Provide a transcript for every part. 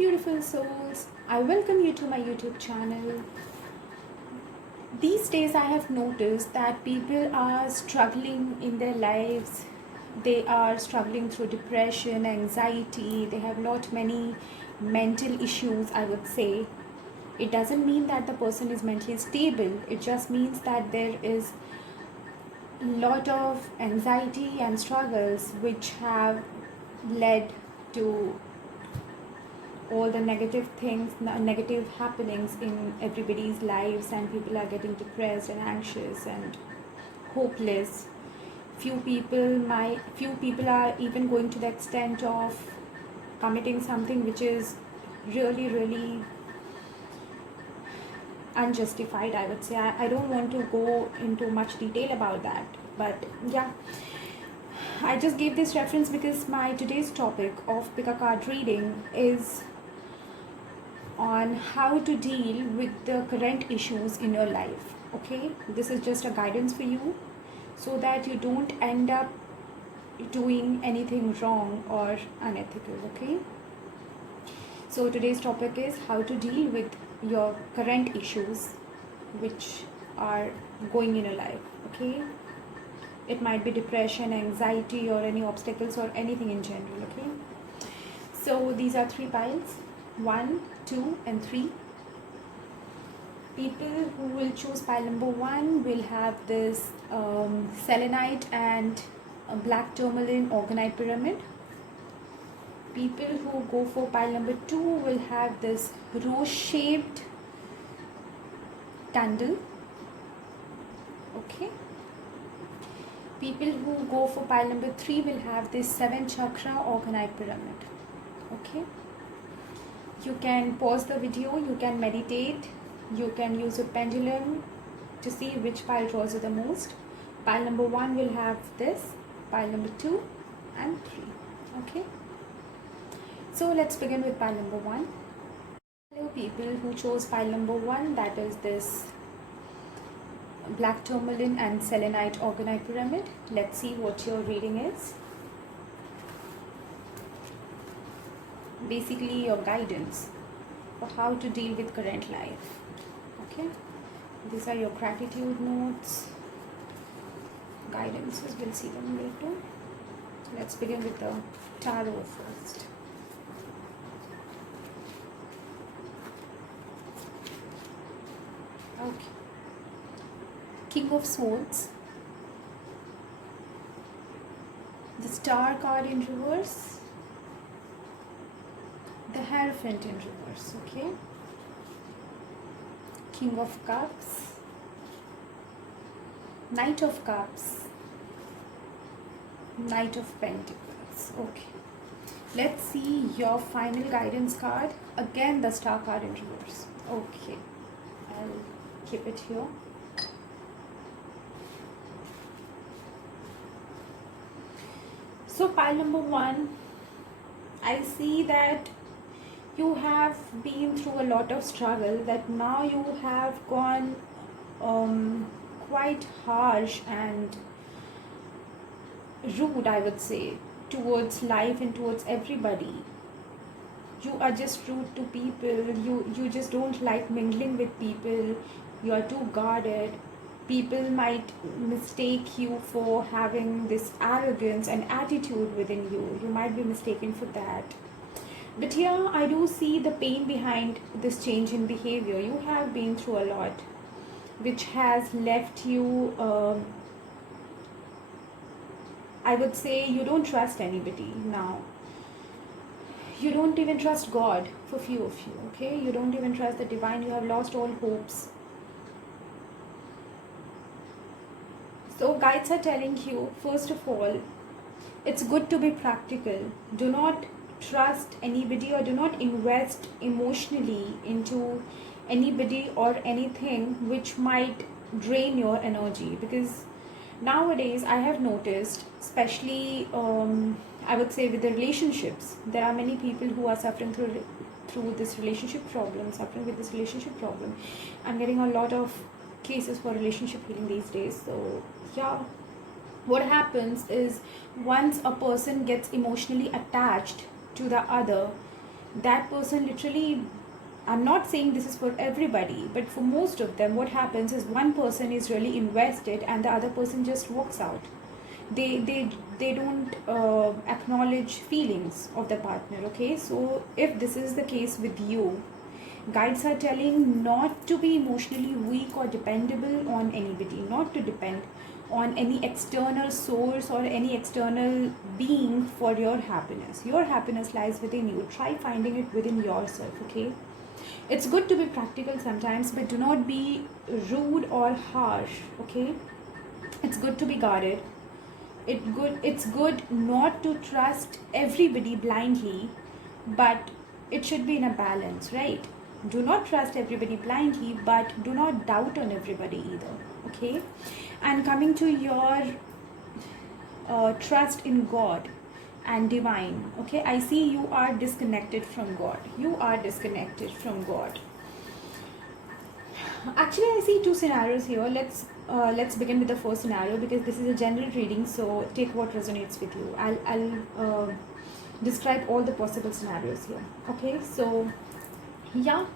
beautiful souls. I welcome you to my YouTube channel. These days, I have noticed that people are struggling in their lives. They are struggling through depression, anxiety. They have lot many mental issues, I would say. It doesn't mean that the person is mentally stable. It just means that there is a lot of anxiety and struggles which have led to all the negative things, negative happenings in everybody's lives, and people are getting depressed and anxious and hopeless. Few people are even going to the extent of committing something which is really, really unjustified, I would say. I don't want to go into much detail about that, but yeah, I just gave this reference because my today's topic of pick a card reading is on how to deal with the current issues in your life. Okay, this is just a guidance for you so that you don't end up doing anything wrong or unethical. Okay, so today's topic is how to deal with your current issues which are going in your life. Okay, it might be depression, anxiety, or any obstacles or anything in general. Okay, so these are three piles: 1, 2, and 3. People who will choose pile number 1 will have this selenite and black tourmaline organite pyramid. People who go for pile number 2 will have this rose shaped candle. Okay, people who go for pile number 3 will have this 7 chakra organite pyramid. Okay, you can pause the video, you can meditate, you can use a pendulum to see which pile draws you the most. Pile number 1 will have this, pile number 2 and 3. Okay, so let's begin with pile number 1. Hello people who chose pile number 1, that is this black tourmaline and selenite organite pyramid. Let's see what your reading is. Basically your guidance for how to deal with current life. Okay, these are your gratitude notes, guidances, we'll see them later. Let's begin with the tarot first. Okay, King of Swords, the Star card in reverse, the Hierophant in reverse. Okay, King of Cups, Knight of Cups, Knight of Pentacles. Okay, let's see your final guidance card. Again the Star card in reverse. Okay, I'll keep it here. So pile number 1, I see that you have been through a lot of struggle, that now you have gone quite harsh and rude, I would say, towards life and towards everybody. You are just rude to people, you just don't like mingling with people, you are too guarded. People might mistake you for having this arrogance and attitude within you. You might be mistaken for that. But here I do see the pain behind this change in behavior. You have been through a lot which has left you, I would say, you don't trust anybody now. You don't even trust God, for few of you. Okay, you don't even trust the divine. You have lost all hopes. So guides are telling you, first of all, it's good to be practical. Do not trust anybody or do not invest emotionally into anybody or anything which might drain your energy. Because nowadays I have noticed, especially I would say with the relationships, there are many people who are suffering through this relationship problem, I'm getting a lot of cases for relationship healing these days. So yeah, what happens is once a person gets emotionally attached to the other, that person literally, I'm not saying this is for everybody, but for most of them, what happens is one person is really invested and the other person just walks out. They don't acknowledge feelings of the partner. Okay, so if this is the case with you, guides are telling not to be emotionally weak or dependable on anybody, not to depend on any external source or any external being for your happiness. Your happiness lies within you. Try finding it within yourself. Okay, it's good to be practical sometimes, but do not be rude or harsh. Okay, it's good to be guarded. It's good not to trust everybody blindly, but it should be in a balance, right? Do not trust everybody blindly, but do not doubt on everybody either. Okay, and coming to your trust in God and divine. Okay, I see you are disconnected from God. You are disconnected from God. Actually, I see two scenarios here. Let's begin with the first scenario, because this is a general reading, so take what resonates with you. I'll describe all the possible scenarios here. Okay, so yeah,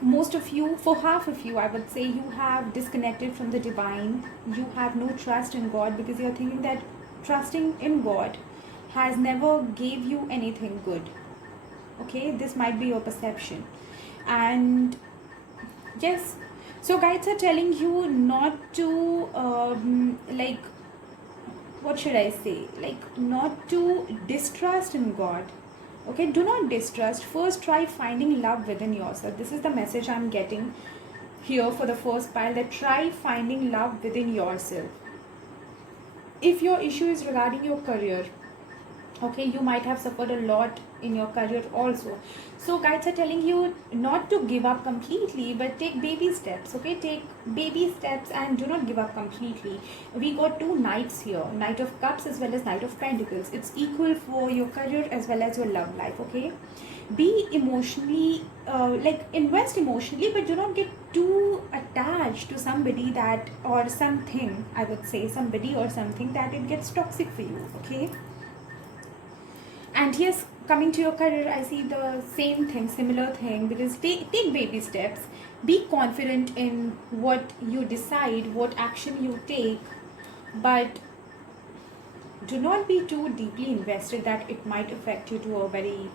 most of you, for half of you, I would say you have disconnected from the divine. You have no trust in God because you're thinking that trusting in God has never gave you anything good. Okay, this might be your perception. And yes, so guides are telling you not to like, what should I say, like not to distrust in God. Okay, do not distrust. First try finding love within yourself. This is the message I'm getting here for the first pile, that try finding love within yourself. If your issue is regarding your career, okay, you might have suffered a lot in your career also, so guides are telling you not to give up completely, but take baby steps. Okay, take baby steps and do not give up completely. We got two knights here, Knight of Cups as well as Knight of Pentacles. It's equal for your career as well as your love life. Okay, be emotionally like invest emotionally, but do not get too attached to somebody that, or something, I would say somebody or something, that it gets toxic for you. Okay, and yes, coming to your career, I see the same thing, similar thing, because take baby steps. Be confident in what you decide, what action you take, but do not be too deeply invested that it might affect you to a very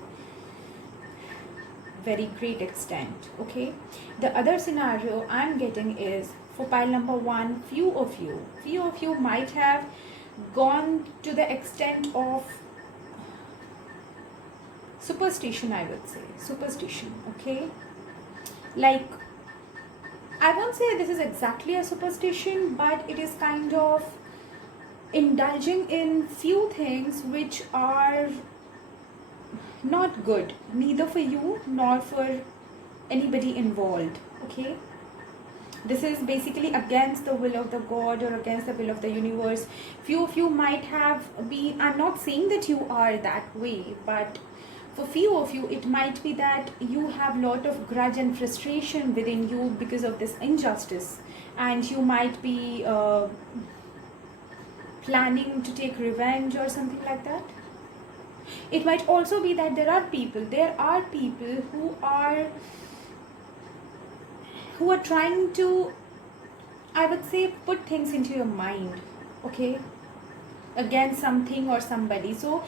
great extent. Okay, the other scenario I'm getting is for pile number one, few of you might have gone to the extent of superstition, I would say superstition. Okay, like, I won't say this is exactly a superstition, but it is kind of indulging in few things which are not good, neither for you nor for anybody involved. Okay, this is basically against the will of the God or against the will of the universe. Few of you might have been, I'm not saying that you are that way, but for few of you it might be that you have lot of grudge and frustration within you because of this injustice, and you might be planning to take revenge or something like that. It might also be that there are people who are trying to, I would say, put things into your mind. Okay, against something or somebody. So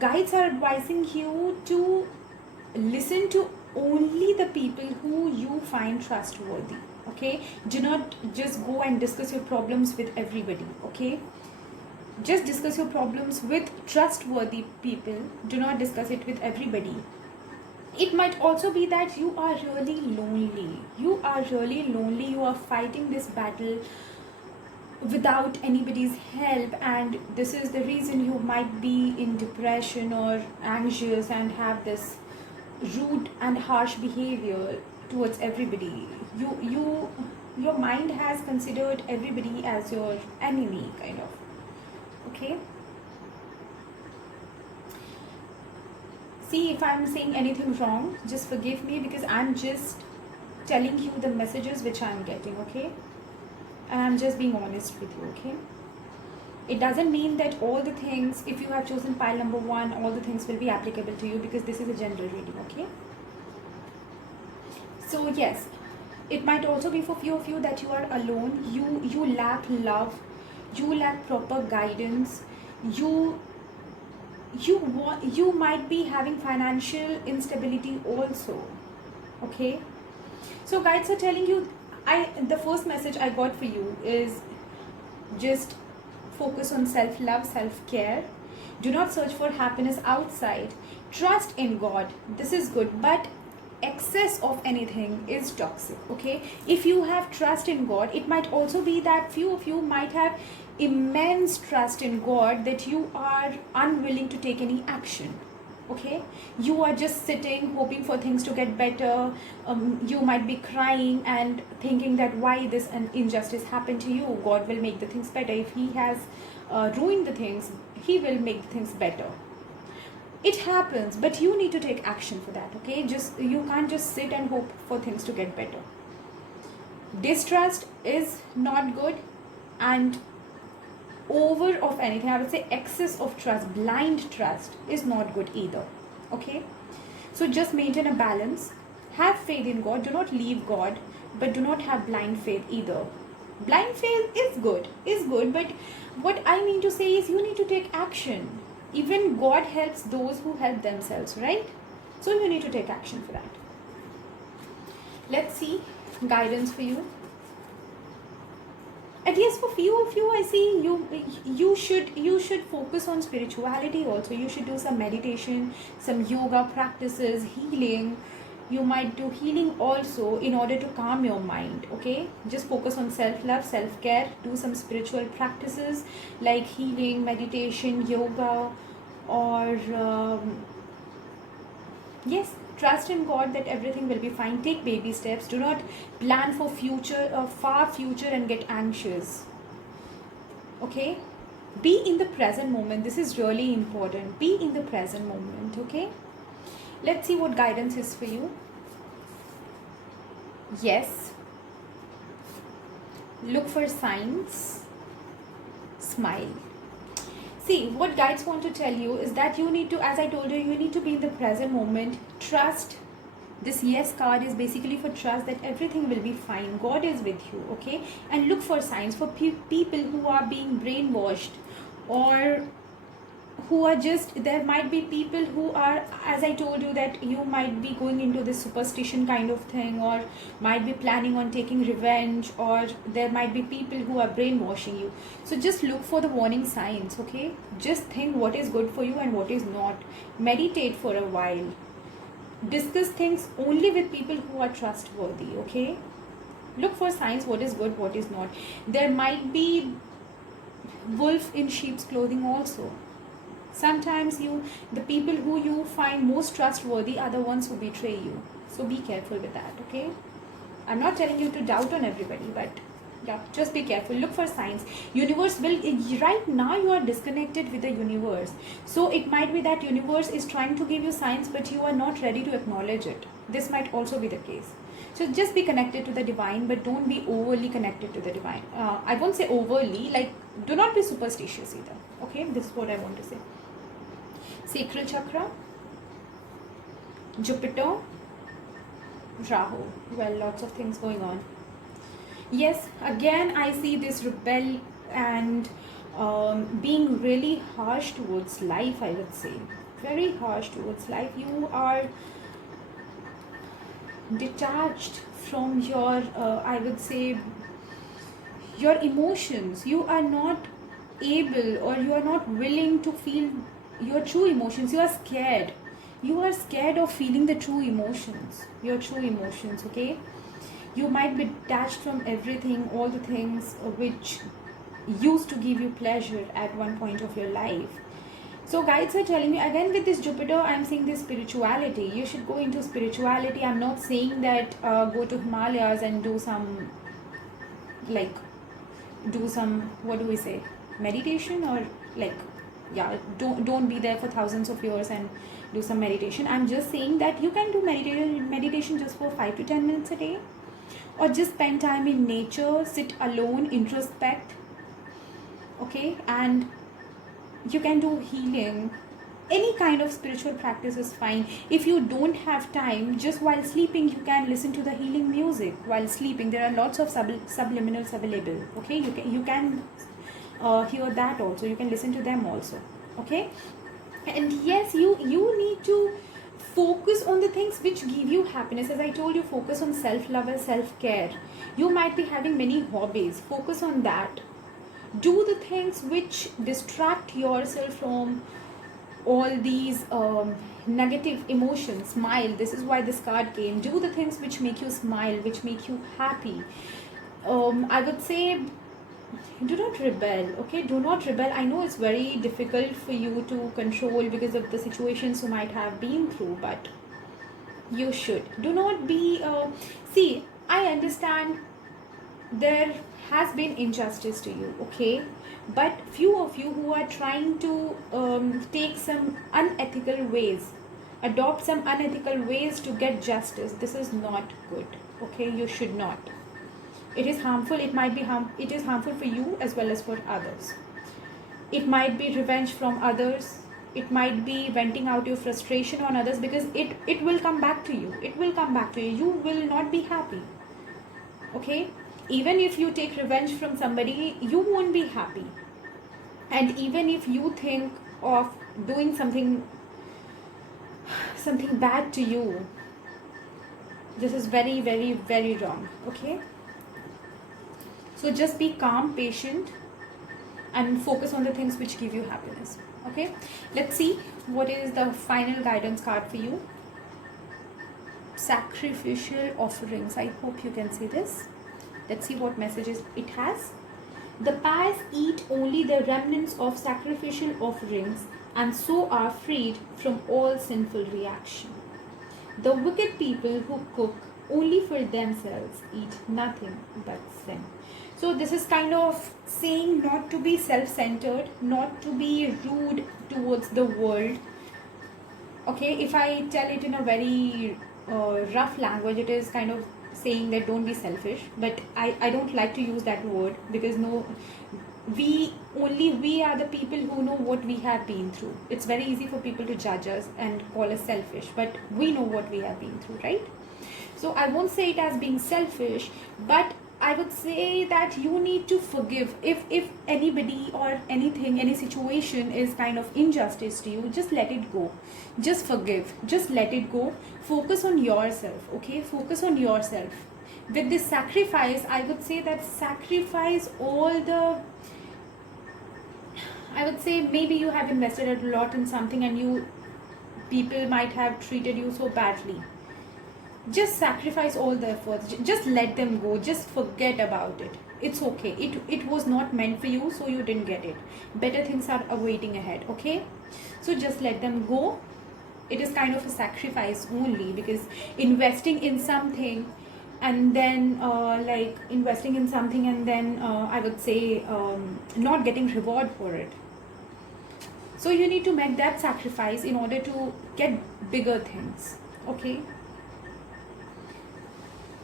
guides are advising you to listen to only the people who you find trustworthy. Okay, do not just go and discuss your problems with everybody. Okay, just discuss your problems with trustworthy people. Do not discuss it with everybody. It might also be that you are really lonely. You are fighting this battle without anybody's help, and this is the reason you might be in depression or anxious and have this rude and harsh behavior towards everybody. Your mind has considered everybody as your enemy, kind of. Okay, see, if I'm saying anything wrong, just forgive me, because I'm just telling you the messages which I'm getting. Okay, and I'm just being honest with you. Okay, It doesn't mean that all the things, if you have chosen pile number 1, all the things will be applicable to you, because this is a general reading, okay? So yes, it might also be for few of you that you are alone, you lack love, you lack proper guidance, you you might be having financial instability also, okay? So guides are telling you, the first message I got for you is just focus on self love, self care. Do not search for happiness outside. Trust in God. This is good, but excess of anything is toxic, okay? If you have trust in God, it might also be that few of you might have immense trust in God that you are unwilling to take any action, okay? You are just sitting hoping for things to get better. You might be crying and thinking that why this an injustice happened to you. God will make the things better. If he has ruined the things, he will make the things better. It happens, but you need to take action for that, okay? Just, you can't just sit and hope for things to get better. Distrust is not good, and over of anything, I would say excess of trust, blind trust is not good either, okay? So just maintain a balance. Have faith in God. Do not leave God, but do not have blind faith either. Blind faith is good, but what I mean to say is you need to take action. Even God helps those who help themselves, right? So you need to take action for that. Let's see guidance for you. And yes, for few of you, I see you should focus on spirituality also. You should do some meditation, some yoga practices, healing. You might do healing also in order to calm your mind, okay? Just focus on self-love, self-care. Do some spiritual practices like healing, meditation, yoga, or yes, trust in God that everything will be fine. Take baby steps. Do not plan for future, far future, and get anxious, okay? Be in the present moment. This is really important. Be in the present moment, okay? Let's see what guidance is for you. Yes. Look for signs. Smile. See, what guides want to tell you is that you need to, as I told you, you need to be in the present moment. Trust. This yes card is basically for trust that everything will be fine. God is with you, okay? And look for signs for people who are being brainwashed, or who are just, there might be people who are, as I told you, that you might be going into this superstition kind of thing, or might be planning on taking revenge, or there might be people who are brainwashing you. So just look for the warning signs, okay? Just think what is good for you and what is not. Meditate for a while. Discuss things only with people who are trustworthy, okay? Look for signs, what is good, what is not. There might be wolf in sheep's clothing also. Sometimes the people who you find most trustworthy are the ones who betray you. So be careful with that, okay? I'm not telling you to doubt on everybody, but yeah, just be careful. Look for signs. Universe will, right now you are disconnected with the universe. So it might be that universe is trying to give you signs, but you are not ready to acknowledge it. This might also be the case. So just be connected to the divine, but don't be overly connected to the divine. I won't say overly, like do not be superstitious either, okay? This is what I want to say. Sacral chakra, Jupiter, Rahu. Well, lots of things going on. Yes, again I see this rebel and being really harsh towards life, I would say. Very harsh towards life. You are detached from your, I would say, your emotions. You are not able, or you are not willing to feel your true emotions. You are scared. You are scared of feeling the true emotions, your true emotions, okay? You might be detached from everything, all the things which used to give you pleasure at one point of your life. So guides are telling me, again with this Jupiter, I'm seeing this spirituality. You should go into spirituality. I'm not saying that go to Himalayas and do some, like, what do we say, meditation, or like, yeah, don't be there for thousands of years and do some meditation. I'm just saying that you can do meditation just for 5 to 10 minutes a day, or just spend time in nature, sit alone, introspect, okay? And you can do healing. Any kind of spiritual practice is fine. If you don't have time, just while sleeping you can listen to the healing music while sleeping. There are lots of subliminals available, okay? You can hear that also, you can listen to them also, okay? And yes, you need to focus on the things which give you happiness. As I told you, focus on self love and self care. You might be having many hobbies, focus on that. Do the things which distract yourself from all these negative emotions. Smile, this is why this card came. Do the things which make you smile, which make you happy. I would say, do not rebel, okay? Do not rebel. I know it's very difficult for you to control because of the situations you might have been through, but you should do not be see, I understand there has been injustice to you, okay? But few of you who are trying to take some unethical ways, adopt some unethical ways to get justice, this is not good, okay? You should not. It is harmful. It is harmful for you as well as for others. It might be revenge from others. It might be venting out your frustration on others, because it will come back to you. It will come back to you. You will not be happy, okay? Even if you take revenge from somebody, you won't be happy. And even if you think of doing something bad to you, this is very, very, very wrong, okay? So just be calm, patient, and focus on the things which give you happiness, okay? Let's see what is the final guidance card for you. Sacrificial offerings. I hope you can see this. Let's see what messages it has. The pious eat only the remnants of sacrificial offerings and so are freed from all sinful reaction. The wicked people who cook only for themselves eat nothing but sin. So this is kind of saying not to be self-centered, not to be rude towards the world. Okay, if I tell it in a very rough language, it is kind of saying that don't be selfish. But I don't like to use that word, because we are the people who know what we have been through. It's very easy for people to judge us and call us selfish, but we know what we have been through, right? So I won't say it as being selfish, but I would say that you need to forgive. If anybody or anything, any situation is kind of injustice to you, just let it go. Just forgive. Just let it go. Focus on yourself, okay? Focus on yourself. With this sacrifice, I would say that sacrifice all the... I would say maybe you have invested a lot in something and people might have treated you so badly. Just sacrifice all the efforts. Just let them go. Just forget about it. It's okay. It was not meant for you, so you didn't get it. Better things are awaiting ahead, okay? So just let them go. It is kind of a sacrifice only, because investing in something and then I would say not getting reward for it. So you need to make that sacrifice in order to get bigger things, okay?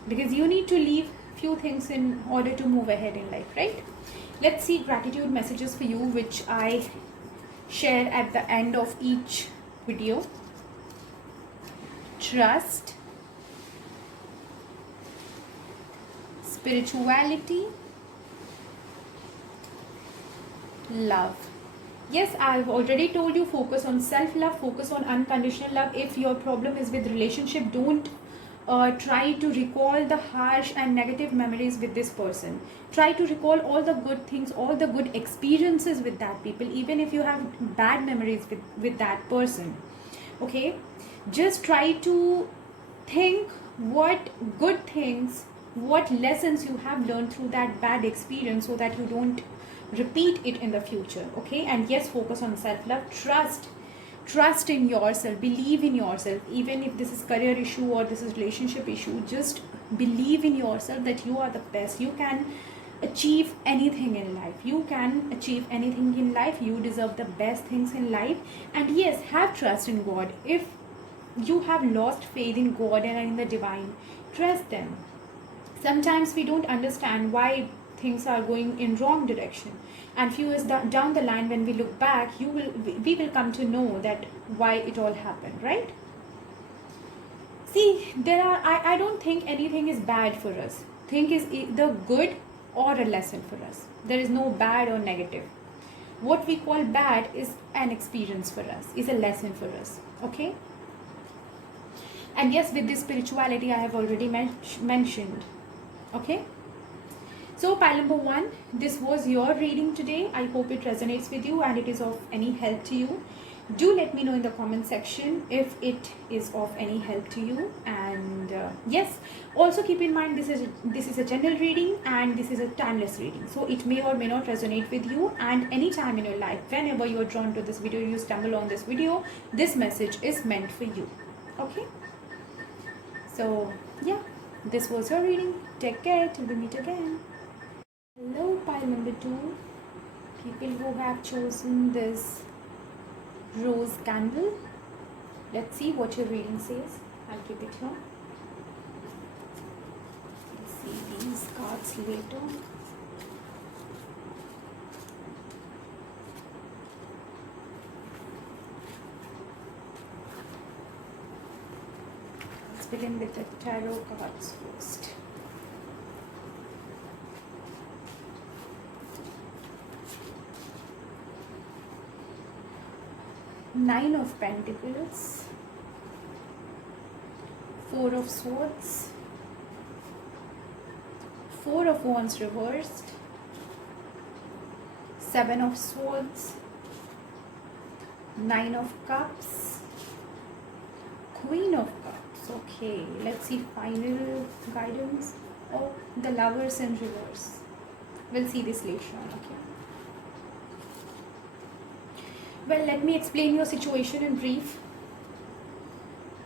Because you need to leave few things in order to move ahead in life, right? Let's see gratitude messages for you, which I share at the end of each video. Trust, spirituality, love. Yes, I've already told you, focus on self-love, focus on unconditional love. If your problem is with relationship, don't try to recall the harsh and negative memories with this person. Try to recall all the good things, all the good experiences with that people, even if you have bad memories with that person, okay? Just try to think what good things, what lessons you have learned through that bad experience, so that you don't repeat it in the future, okay? And yes, focus on self-love. Trust in yourself, believe in yourself. Even if this is career issue or this is relationship issue, just believe in yourself that you are the best. You can achieve anything in life. You can achieve anything in life. You deserve the best things in life. And yes, have trust in God. If you have lost faith in God and in the divine, trust them. Sometimes we don't understand why things are going in wrong direction, and few years down the line, when we look back, we will come to know that why it all happened, right? See, I don't think anything is bad for us. Think is either good or a lesson for us. There is no bad or negative. What we call bad is an experience for us, is a lesson for us. Okay? And yes, with this spirituality I have already mentioned. Okay? So pile number 1, this was your reading today. I hope it resonates with you and it is of any help to you. Do let me know in the comment section if it is of any help to you. And yes, also keep in mind, this is a general reading and this is a timeless reading, so it may or may not resonate with you. And any time in your life, whenever you are drawn to this video, you stumble on this video, this message is meant for you. Okay, so yeah, this was your reading. Take care till we meet again. Hello pile number 2, people who have chosen this rose candle. Let's see what your reading says. I'll keep it here. Let's see these cards later. Let's begin with the tarot cards first. Nine of Pentacles, Four of Swords, Four of Wands reversed, Seven of Swords, Nine of Cups, Queen of Cups. Okay, let's see final guidance. Oh, the Lovers in reverse. We'll see this later on. Okay. Well, let me explain your situation in brief.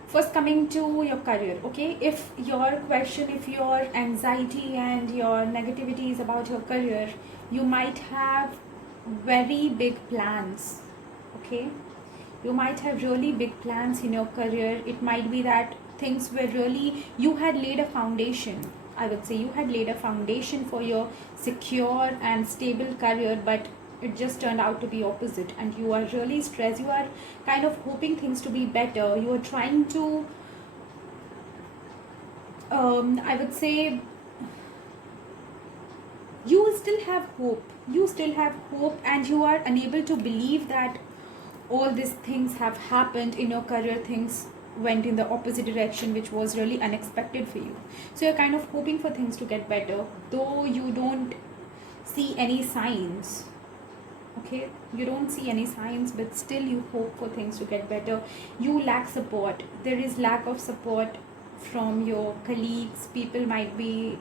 First, coming to your career, okay? If your question, if your anxiety and your negativity is about your career, you might have very big plans, okay? You might have really big plans in your career. It might be that things were really, you had laid a foundation. I would say you had laid a foundation for your secure and stable career, but it just turned out to be opposite, and you are really stressed. You are kind of hoping things to be better. You are trying to I would say you still have hope. You still have hope, and you are unable to believe that all these things have happened in your career. Things went in the opposite direction, which was really unexpected for you. So you're kind of hoping for things to get better, though you don't see any signs. Okay, you don't see any signs, but still you hope for things to get better. You lack support. There is lack of support from your colleagues. People might be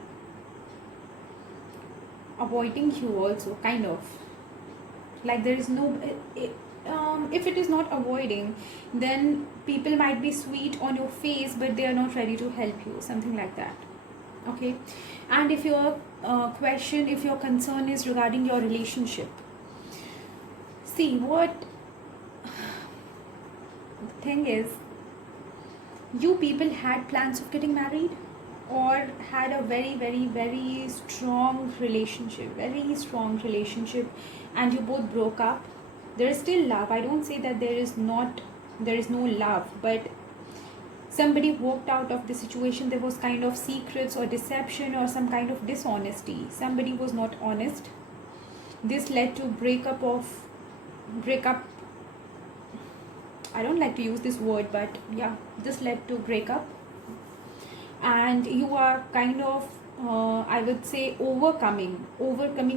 avoiding you also, kind of like there is no if it is not avoiding, then people might be sweet on your face, but they are not ready to help you, something like that. Okay, and if your question, if your concern is regarding your relationship, see, what the thing is, you people had plans of getting married or had a very strong relationship, and you both broke up. There is still love. I don't say that there is no love, but somebody walked out of the situation. There was kind of secrets or deception or some kind of dishonesty. Somebody was not honest. This led to breakup. I don't like to use this word, but yeah, this led to breakup. And you are kind of I would say overcoming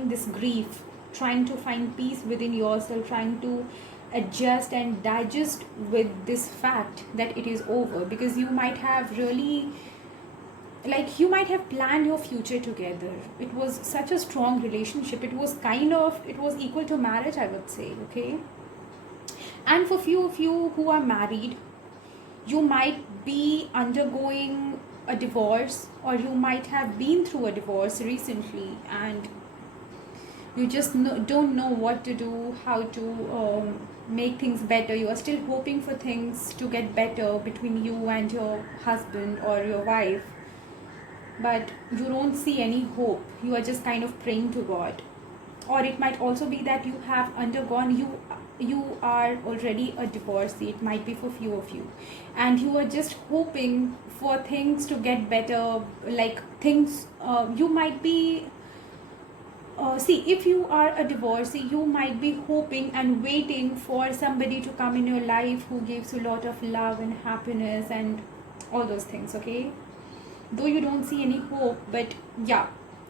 this grief, trying to find peace within yourself, trying to adjust and digest with this fact that it is over, because you might have really, like, you might have planned your future together. It was such a strong relationship. It was equal to marriage, I would say. Okay, and for few of you who are married, you might be undergoing a divorce, or you might have been through a divorce recently, and you just don't know what to do, how to make things better. You are still hoping for things to get better between you and your husband or your wife. but you don't see any hope. You are just kind of praying to God. Or it might also be that you have undergone, you are already a divorcee. It might be for few of you, and you are just hoping for things to get better. Like things, you might be see, if you are a divorcee, you might be hoping and waiting for somebody to come in your life who gives you a lot of love and happiness and all those things, okay? Though you don't see any hope, but yeah.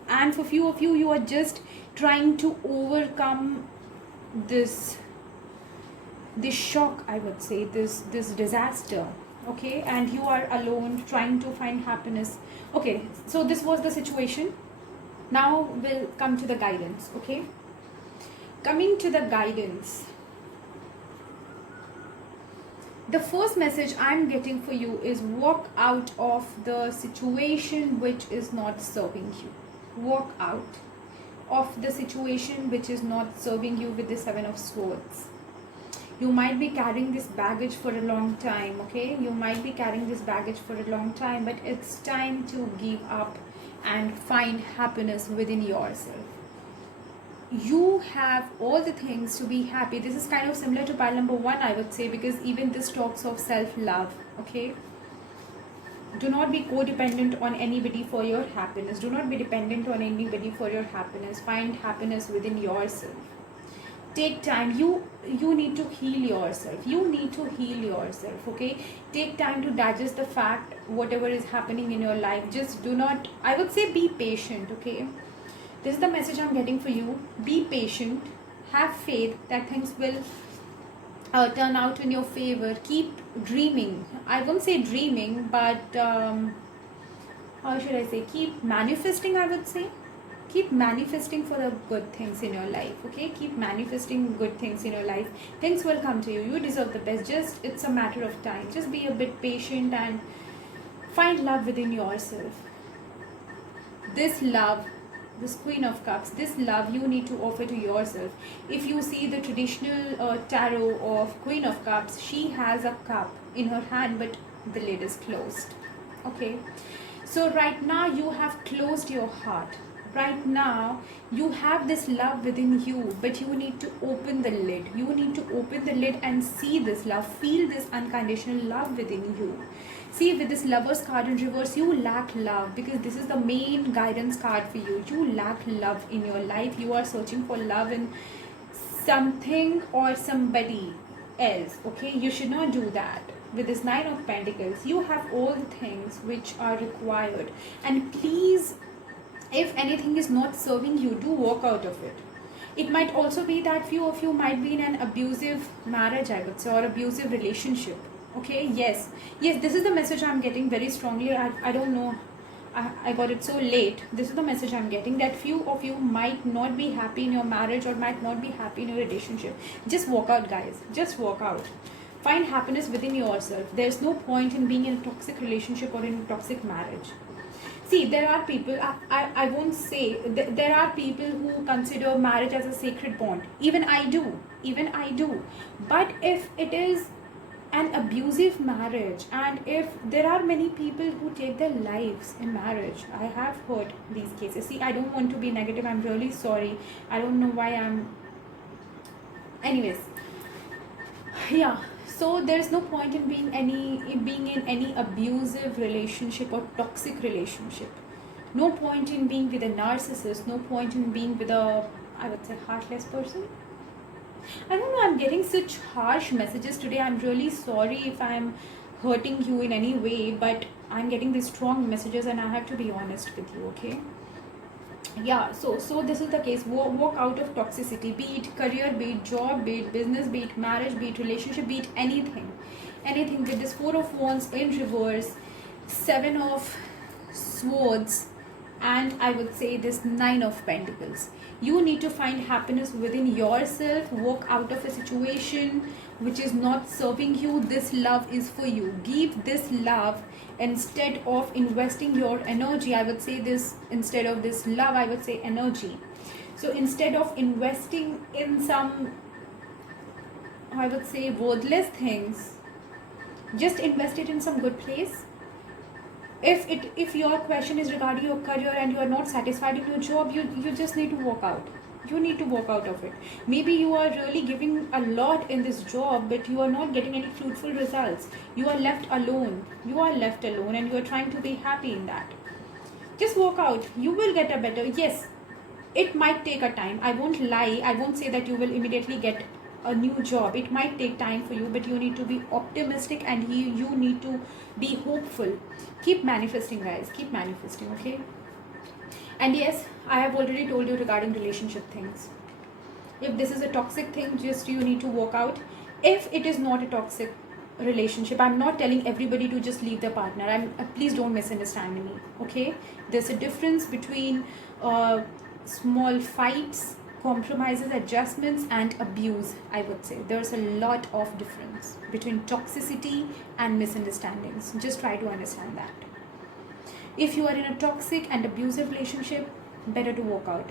And for few of you, you are just trying to overcome this shock, I would say, this disaster, okay? And you are alone trying to find happiness. Okay, so this was the situation. Now we'll come to the guidance, okay? Coming to the guidance, the first message I'm getting for you is walk out of the situation which is not serving you. Walk out of the situation which is not serving you with the Seven of Swords. You might be carrying this baggage for a long time, okay? You might be carrying this baggage for a long time, but it's time to give up and find happiness within yourself. You have all the things to be happy. This is kind of similar to pile number 1, I would say, because even this talks of self-love, okay? Do not be codependent on anybody for your happiness. Do not be dependent on anybody for your happiness. Find happiness within yourself. Take time. You need to heal yourself. You need to heal yourself, okay? Take time to digest the fact whatever is happening in your life. Just do not, I would say, be patient, okay? This is the message I'm getting for you. Be patient. Have faith that things will turn out in your favor. Keep dreaming. I won't say dreaming, but how should I say, keep manifesting, I would say. Keep manifesting for the good things in your life, okay? Keep manifesting good things in your life. Things will come to you. You deserve the best. Just, it's a matter of time. Just be a bit patient and find love within yourself. This love, this Queen of Cups, this love you need to offer to yourself. If you see the traditional tarot of Queen of Cups, she has a cup in her hand, but the lid is closed, okay? So right now you have closed your heart. Right now you have this love within you, but you need to open the lid. You need to open the lid and see this love, feel this unconditional love within you. See, with this Lovers card in reverse, you lack love, because this is the main guidance card for you. You lack love in your life. You are searching for love in something or somebody else, okay? You should not do that. With this Nine of Pentacles, you have all the things which are required, and please, if anything is not serving you, do walk out of it. It might also be that few of you might be in an abusive marriage, I would say, or abusive relationship, okay? Yes, this is the message I'm getting very strongly. I don't know, I got it so late. This is the message I'm getting, that few of you might not be happy in your marriage or might not be happy in your relationship. Just walk out, guys. Just walk out. Find happiness within yourself. There's no point in being in a toxic relationship or in a toxic marriage. See, there are people, I won't say, there are people who consider marriage as a sacred bond. Even I do. But if it is an abusive marriage, and if there are many people who take their lives in marriage, I have heard these cases. See, I don't want to be negative. I'm really sorry. I don't know why I'm... Anyways, yeah. So there's no point in being in any abusive relationship or toxic relationship. No point in being with a narcissist. No point in being with a, I would say, heartless person. I don't know, I'm getting such harsh messages today. I'm really sorry if I'm hurting you in any way, but I'm getting these strong messages and I have to be honest with you, okay? Yeah, so this is the case. Walk out of toxicity, be it career, be it job, be it business, be it marriage, be it relationship, be it anything. With this Four of Wands in reverse, Seven of Swords, and I would say this Nine of Pentacles. You need to find happiness within yourself. Walk out of a situation which is not serving you. This love is for you. Give this love instead of investing your energy. I would say this, instead of this love, I would say energy. So instead of investing in some, I would say, worthless things, just invest it in some good place. If your question is regarding your career and you are not satisfied in your job, you just need to walk out. You need to walk out of it. Maybe you are really giving a lot in this job, but you are not getting any fruitful results. You are left alone. You are left alone and you are trying to be happy in that. Just walk out. You will get a better, yes, it might take a time. I won't lie. I won't say that you will immediately get a new job. It might take time for you, but you need to be optimistic and you need to be hopeful. Keep manifesting, guys. Keep manifesting, okay? And yes, I have already told you regarding relationship things. If this is a toxic thing, just you need to walk out. If it is not a toxic relationship, I'm not telling everybody to just leave their partner. Please don't misunderstand me, okay? There's a difference between small fights, compromises, adjustments, and abuse. I would say there's a lot of difference between toxicity and misunderstandings. Just try to understand that. If you are in a toxic and abusive relationship, better to walk out.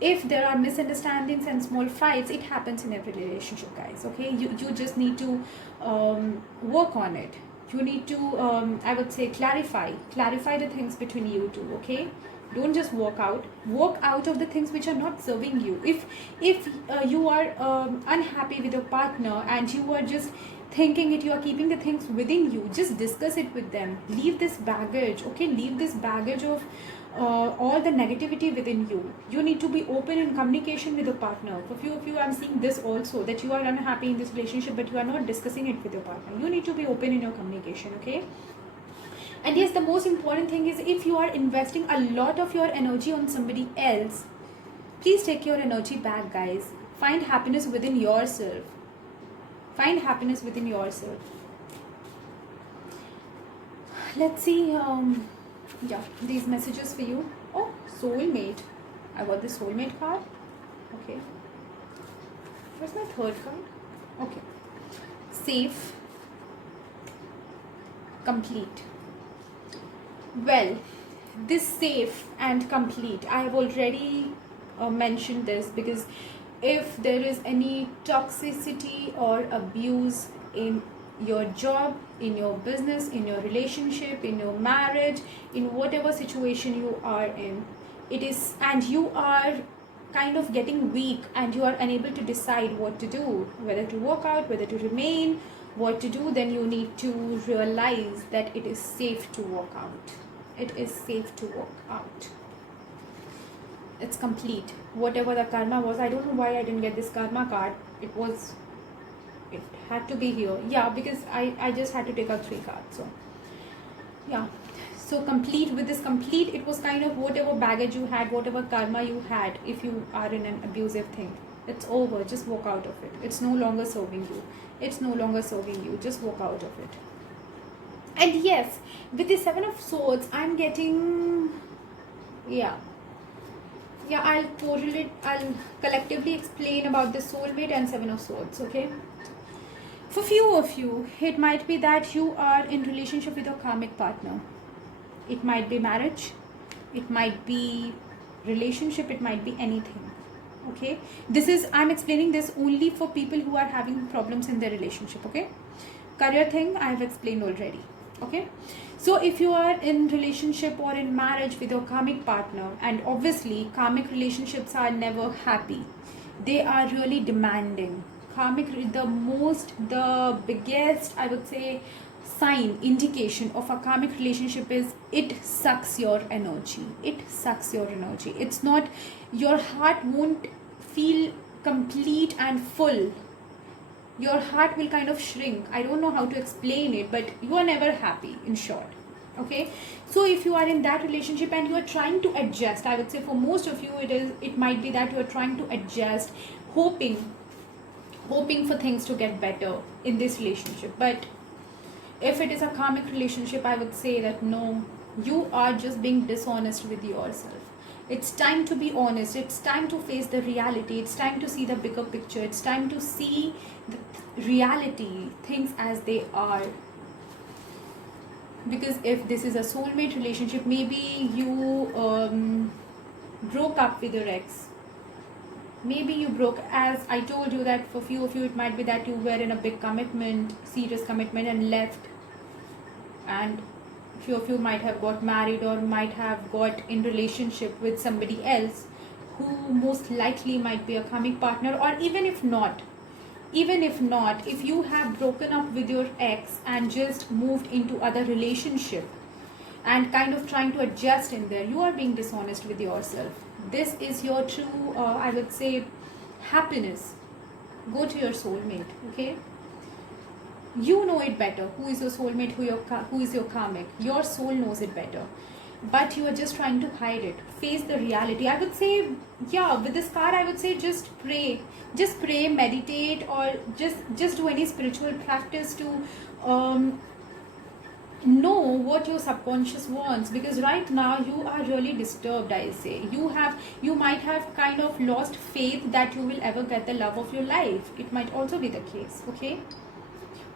If there are misunderstandings and small fights, it happens in every relationship, guys, okay? You just need to work on it. You need to I would say clarify the things between you two, okay? Don't just walk out of the things which are not serving you. If you are unhappy with your partner and you are just thinking it, you are keeping the things within you, just discuss it with them. Leave this baggage, okay? Leave this baggage of all the negativity within you. You need to be open in communication with your partner. For few of you, I'm seeing this also, that you are unhappy in this relationship but you are not discussing it with your partner. You need to be open in your communication, okay? And yes, the most important thing is, if you are investing a lot of your energy on somebody else, please take your energy back, guys. Find happiness within yourself. Find happiness within yourself. Let's see. Yeah, these messages for you. Oh, soulmate. I got the soulmate card. Okay. Where's my third card? Okay. Safe. Complete. Well, this safe and complete, I have already mentioned this, because if there is any toxicity or abuse in your job, in your business, in your relationship, in your marriage, in whatever situation you are in, it is, and you are kind of getting weak and you are unable to decide what to do, whether to walk out, whether to remain, what to do, then you need to realize that it is safe to walk out. It is safe to walk out. It's complete. Whatever the karma was, I don't know why I didn't get this karma card. It had to be here. Yeah, because I just had to take out 3 cards. So yeah, so complete. With this complete, it was kind of whatever baggage you had, whatever karma you had, if you are in an abusive thing, it's over. Just walk out of it. It's no longer serving you. It's no longer serving you. Just walk out of it. And yes, with the 7 of Swords, I'm getting, I'll collectively explain about the soulmate and 7 of Swords, okay? For few of you, it might be that you are in relationship with a karmic partner. It might be marriage, it might be relationship, it might be anything, okay? I'm explaining this only for people who are having problems in their relationship, okay? Career thing, I have explained already. Okay, so if you are in relationship or in marriage with your karmic partner, and obviously karmic relationships are never happy, they are really demanding. The biggest, I would say, indication of a karmic relationship is it sucks your energy. It's not, your heart won't feel complete and full. Your heart will kind of shrink. I don't know how to explain it, but you are never happy, in short. Okay, so if you are in that relationship and you are trying to adjust, I would say for most of you, it might be that you are trying to adjust, hoping for things to get better in this relationship. But if it is a karmic relationship, I would say that no, you are just being dishonest with yourself. It's time to be honest. It's time to face the reality. It's time to see the bigger picture. It's time to see the reality, things as they are. Because if this is a soulmate relationship, maybe you broke up with your ex. Maybe you broke, as I told you, that for few of you, it might be that you were in a big commitment, serious commitment, and left. And few of you might have got married or might have got in relationship with somebody else who most likely might be a karmic partner. Or even if not, if you have broken up with your ex and just moved into other relationship and kind of trying to adjust in there, you are being dishonest with yourself. This is your true, I would say, happiness. Go to your soulmate, okay? You know it better. Who is your soulmate? Who is your karmic? Your soul knows it better. But you are just trying to hide it. Face the reality. I would say, yeah, with this card, I would say just pray. Just pray, meditate, or just do any spiritual practice to know what your subconscious wants, because right now you are really disturbed. I say you might have kind of lost faith that you will ever get the love of your life. It might also be the case, okay?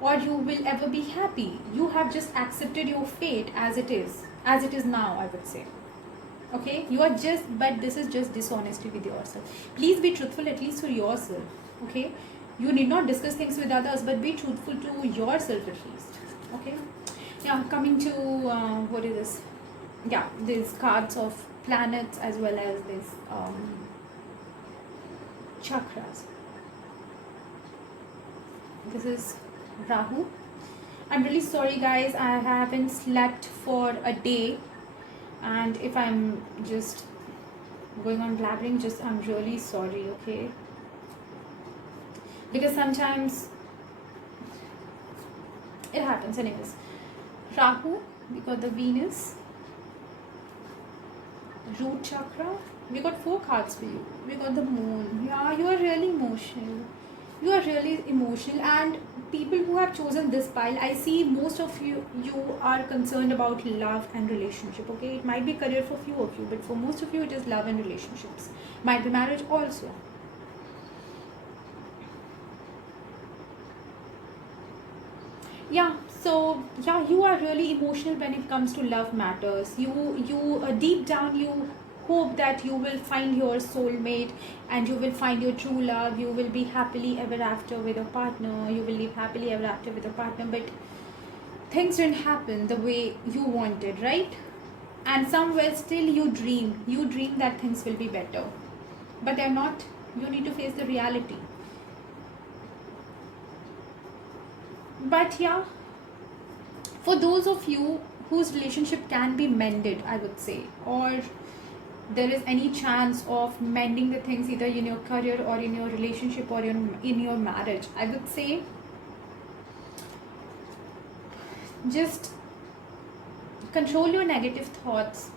Or you will ever be happy. You have just accepted your fate as it is now, I would say. Okay, you are just, but this is just dishonesty with yourself. Please be truthful, at least to yourself. Okay, you need not discuss things with others, but be truthful to yourself at least. Okay, yeah, coming to what is this? Yeah, these cards of planets as well as this chakras. This is Rahu. I'm really sorry guys, I haven't slept for a day, and if I'm just going on blabbering, just I'm really sorry, okay? Because sometimes it happens. Anyways, Rahu, we got the Venus, root chakra, we got 4 cards for you. We got the moon. Yeah, you are really emotional. You are really emotional, and people who have chosen this pile, I see most of you are concerned about love and relationship, okay? It might be career for few of you, but for most of you it is love and relationships. Might be marriage also. Yeah, so yeah, you are really emotional when it comes to love matters. You deep down you hope that you will find your soulmate and you will find your true love. You will be happily ever after with a partner. You will live happily ever after with a partner, but things didn't happen the way you wanted, right? And somewhere still you dream that things will be better, but they're not. You need to face the reality. But yeah, for those of you whose relationship can be mended, I would say, or there is any chance of mending the things either in your career or in your relationship or in your marriage, I would say just control your negative thoughts.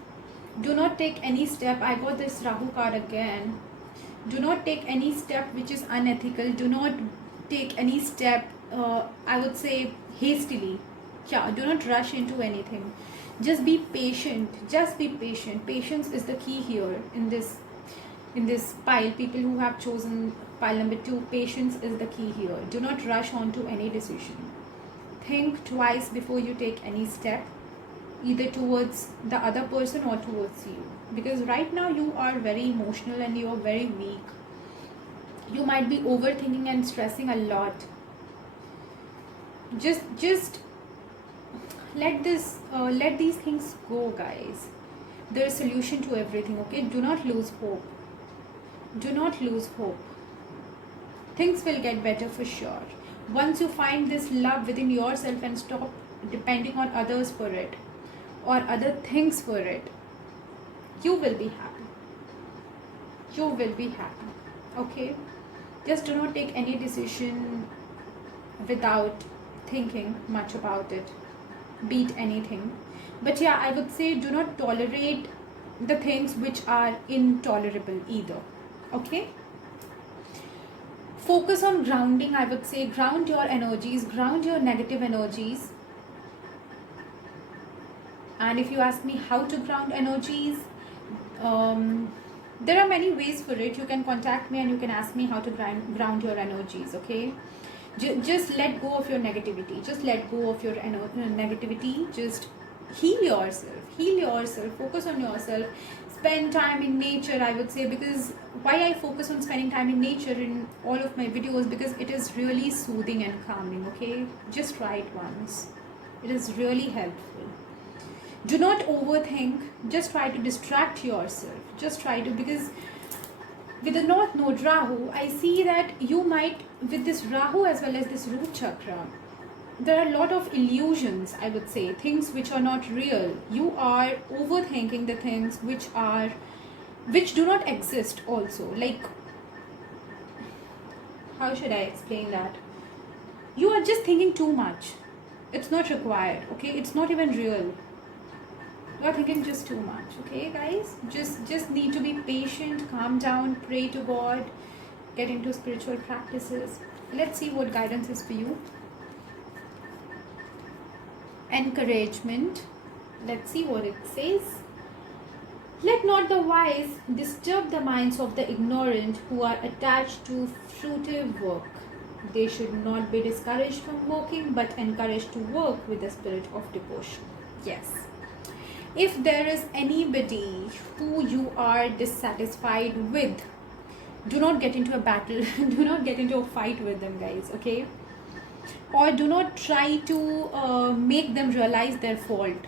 Do not take any step. I got this Rahu card again. Do not take any step which is unethical. Do not take any step, I would say, hastily. Yeah, do not rush into anything. Just be patient. Just be patient. Patience is the key here in this pile. People who have chosen pile number 2, patience is the key here. Do not rush on to any decision. Think twice before you take any step, either towards the other person or towards you, because right now you are very emotional and you are very weak. You might be overthinking and stressing a lot. Just let these things go, guys. There is a solution to everything, okay? Do not lose hope. Do not lose hope. Things will get better for sure. Once you find this love within yourself and stop depending on others for it or other things for it, you will be happy. You will be happy, okay? Just do not take any decision without thinking much about it. Beat anything. But yeah, I would say do not tolerate the things which are intolerable either, okay? Focus on grounding. I would say ground your energies, ground your negative energies. And if you ask me how to ground energies, there are many ways for it. You can contact me and you can ask me how to ground your energies, okay? Just let go of your negativity. Just let go of your negativity. Just heal yourself. Heal yourself. Focus on yourself. Spend time in nature, I would say, because why I focus on spending time in nature in all of my videos, because it is really soothing and calming, okay? Just try it once. It is really helpful. Do not overthink. Just try to distract yourself. Just try to, because with the North Node Rahu, I see that you might, with this Rahu as well as this root chakra, there are a lot of illusions, I would say, things which are not real. You are overthinking the things which do not exist also. Like, how should I explain that? You are just thinking too much. It's not required, okay? It's not even real. You are thinking just too much, okay, guys? Just need to be patient, calm down, pray to God, get into spiritual practices. Let's see what guidance is for you. Encouragement. Let's see what it says. Let not the wise disturb the minds of the ignorant who are attached to fruitive work. They should not be discouraged from working, but encouraged to work with the spirit of devotion. Yes. If there is anybody who you are dissatisfied with, do not get into a battle. Do not get into a fight with them, guys, okay? Or do not try to make them realize their fault.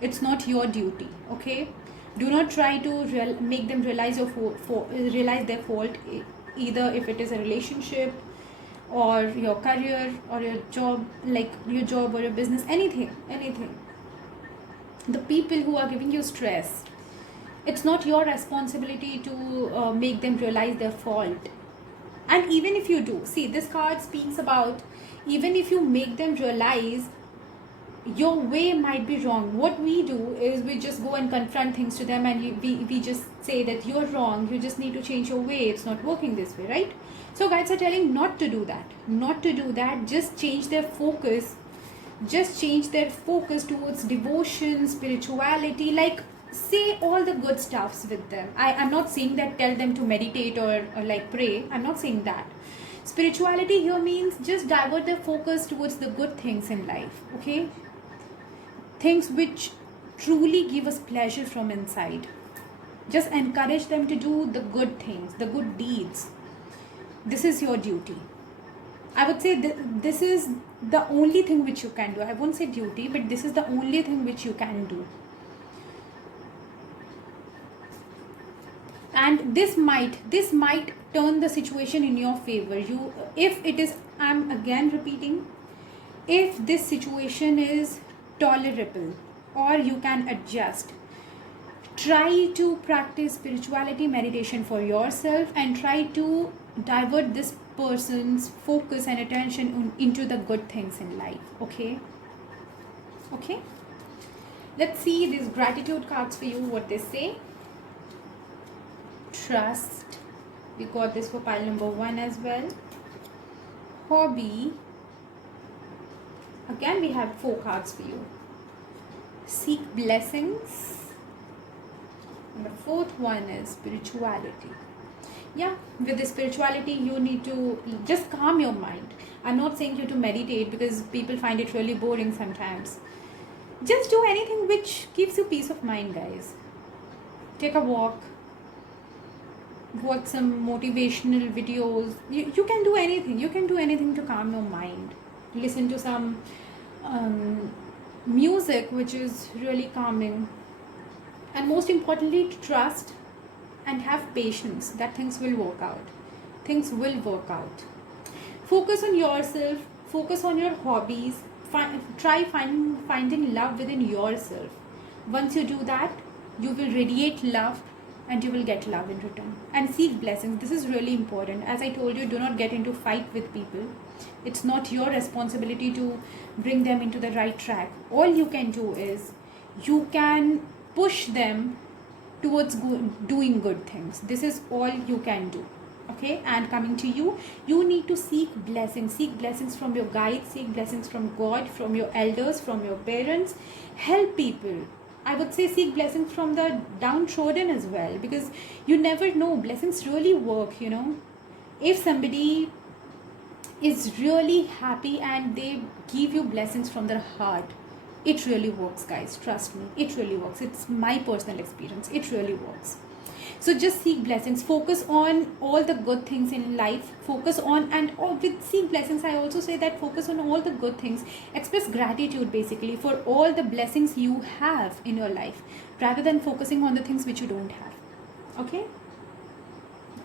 It's not your duty, okay? Do not try to make them realize realize their fault, either if it is a relationship or your career or your job, like your job or your business, anything. The people who are giving you stress, it's not your responsibility to make them realize their fault. And even if you do, see, this card speaks about, even if you make them realize, your way might be wrong. What we do is we just go and confront things to them, and we just say that you're wrong, you just need to change your way, it's not working this way, right? So guides are telling not to do that. Just change their focus. Just change their focus towards devotion, spirituality. Like, say all the good stuffs with them. I'm not saying that tell them to meditate or like pray. I'm not saying that. Spirituality here means just divert their focus towards the good things in life, okay? Things which truly give us pleasure from inside. Just encourage them to do the good things, the good deeds. This is your duty. I would say this is the only thing which you can do. I won't say duty, but this is the only thing which you can do. And this might turn the situation in your favor. I'm again repeating, if this situation is tolerable or you can adjust, try to practice spirituality, meditation for yourself, and try to divert this person's focus and attention into the good things in life, okay? Let's see these gratitude cards for you, what they say. Trust, we got this for pile number 1 as well. Hobby, again we have 4 cards for you. Seek blessings, and the 4th one is spirituality. Yeah, with the spirituality you need to just calm your mind. I'm not saying you to meditate, because people find it really boring sometimes. Just do anything which gives you peace of mind, guys. Take a walk, watch some motivational videos. You can do anything to calm your mind. Listen to some music which is really calming. And most importantly, trust and have patience that things will work out. Focus on yourself, focus on your hobbies, try finding love within yourself. Once you do that, you will radiate love and you will get love in return. And seek blessings. This is really important. As I told you, do not get into fight with people. It's not your responsibility to bring them into the right track. All you can do is you can push them towards doing good things. This is all you can do, okay? And coming to you, you need to seek blessings from your guides, seek blessings from God, from your elders, from your parents. Help people. I would say seek blessings from the downtrodden as well, because you never know, blessings really work, you know. If somebody is really happy and they give you blessings from their heart, it really works, guys. Trust me, it really works. It's my personal experience. It really works. So just seek blessings, focus on all the good things in life, focus on, and with seek blessings I also say that focus on all the good things, express gratitude basically for all the blessings you have in your life rather than focusing on the things which you don't have. Okay,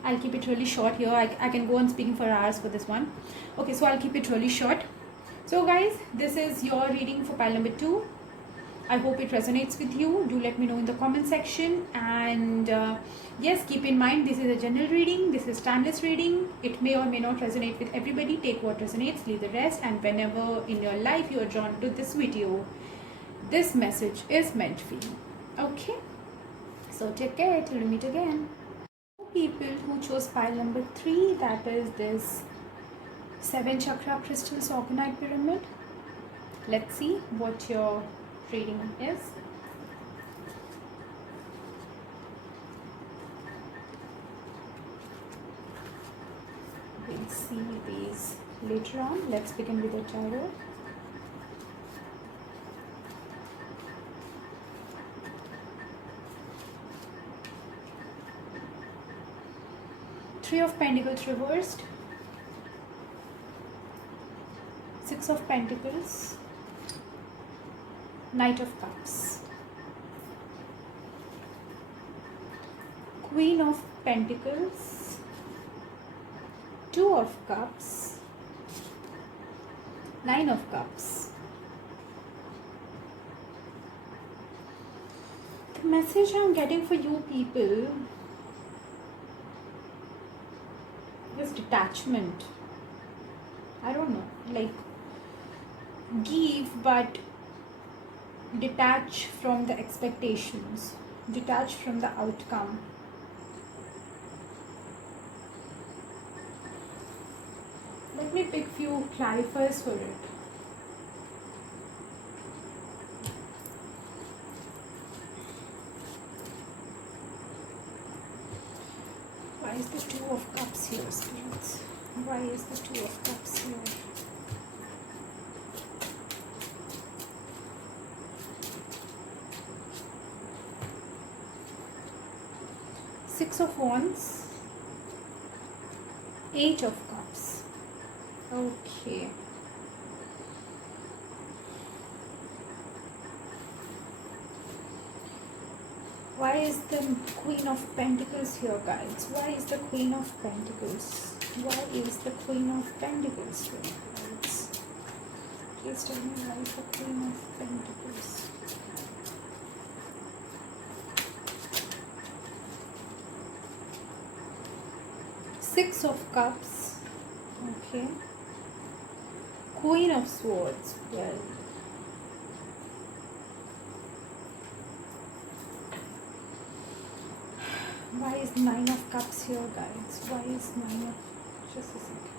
I'll keep it really short here. I can go on speaking for hours for this one. Okay, so I'll keep it really short. So guys, this is your reading for pile number 2. I hope it resonates with you. Do let me know in the comment section. And yes, keep in mind, this is a general reading. This is timeless reading. It may or may not resonate with everybody. Take what resonates, leave the rest. And whenever in your life you are drawn to this video, this message is meant for you. Okay? So take care till we meet again. People who chose pile number 3, that is this 7 chakra crystals orgonite pyramid. Let's see what your reading is. We'll see these later on. Let's begin with the tarot. Three of Pentacles reversed, Six of Pentacles, Knight of Cups, Queen of Pentacles, Two of Cups, Nine of Cups. The message I'm getting for you people is detachment. I don't know, like give but detach from the expectations, detach from the outcome. Let me pick few clarifiers for it. Why is the Two of Cups here, spirits? Why is the Two of Cups here? Six of Wands, Eight of Cups. Okay. Why is the Queen of Pentacles here, guys? Why is the Queen of Pentacles? Why is the Queen of Pentacles here, guys? Please tell me why is the Queen of Pentacles. Six of Cups. Okay. Queen of Swords. Well, why is Nine of Cups here, guys? Why is Nine of... Just a second.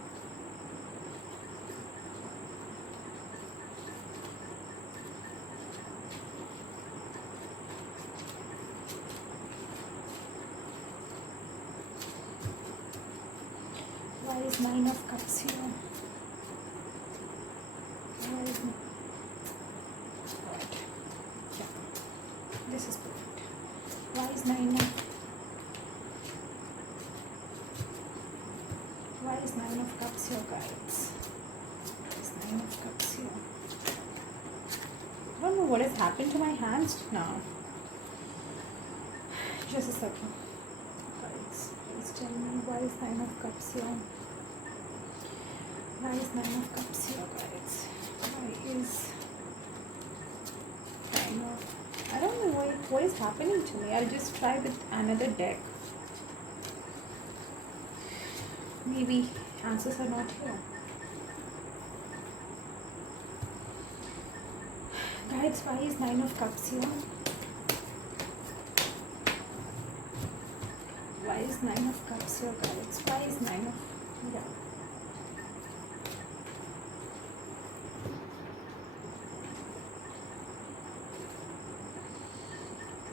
Why is Nine of Cups here? Why is... Right. Yeah. This is perfect. Why is Nine of Cups here, guys? Why is Nine of Cups here? I don't know what has happened to my hands now. Just a second. Guys, please tell me why is Nine of Cups here? Why is Nine of Cups here, guys? Why is Nine of... I don't know what is happening to me. I'll just try with another deck. Maybe answers are not here. Guys, why is Nine of Cups here? Why is Nine of Cups here, guys? Why is Nine of... Yeah.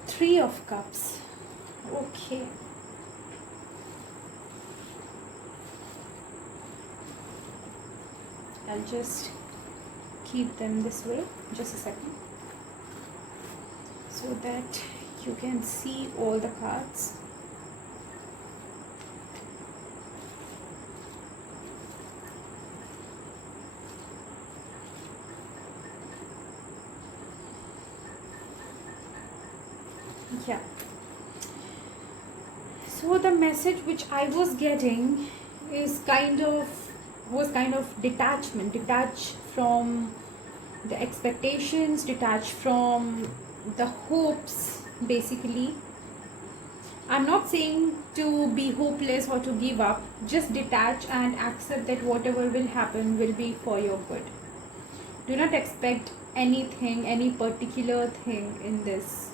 Three of Cups. Okay. I'll just keep them this way. Just a second. So that you can see all the cards. Yeah. So the message which I was getting is kind of detachment, detach from the expectations, detach from the hopes, basically. I'm not saying to be hopeless or to give up, just detach and accept that whatever will happen will be for your good. Do not expect anything, any particular thing in this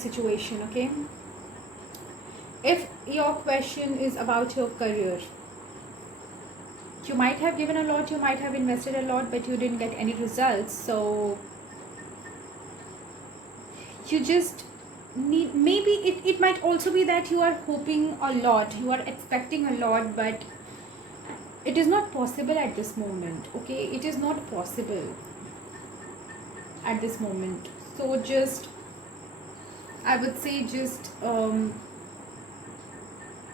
situation, okay? If your question is about your career, you might have given a lot, you might have invested a lot, but you didn't get any results. So you just need, maybe it might also be that you are hoping a lot, you are expecting a lot, but it is not possible at this moment, okay? It is not possible at this moment. So just, I would say, just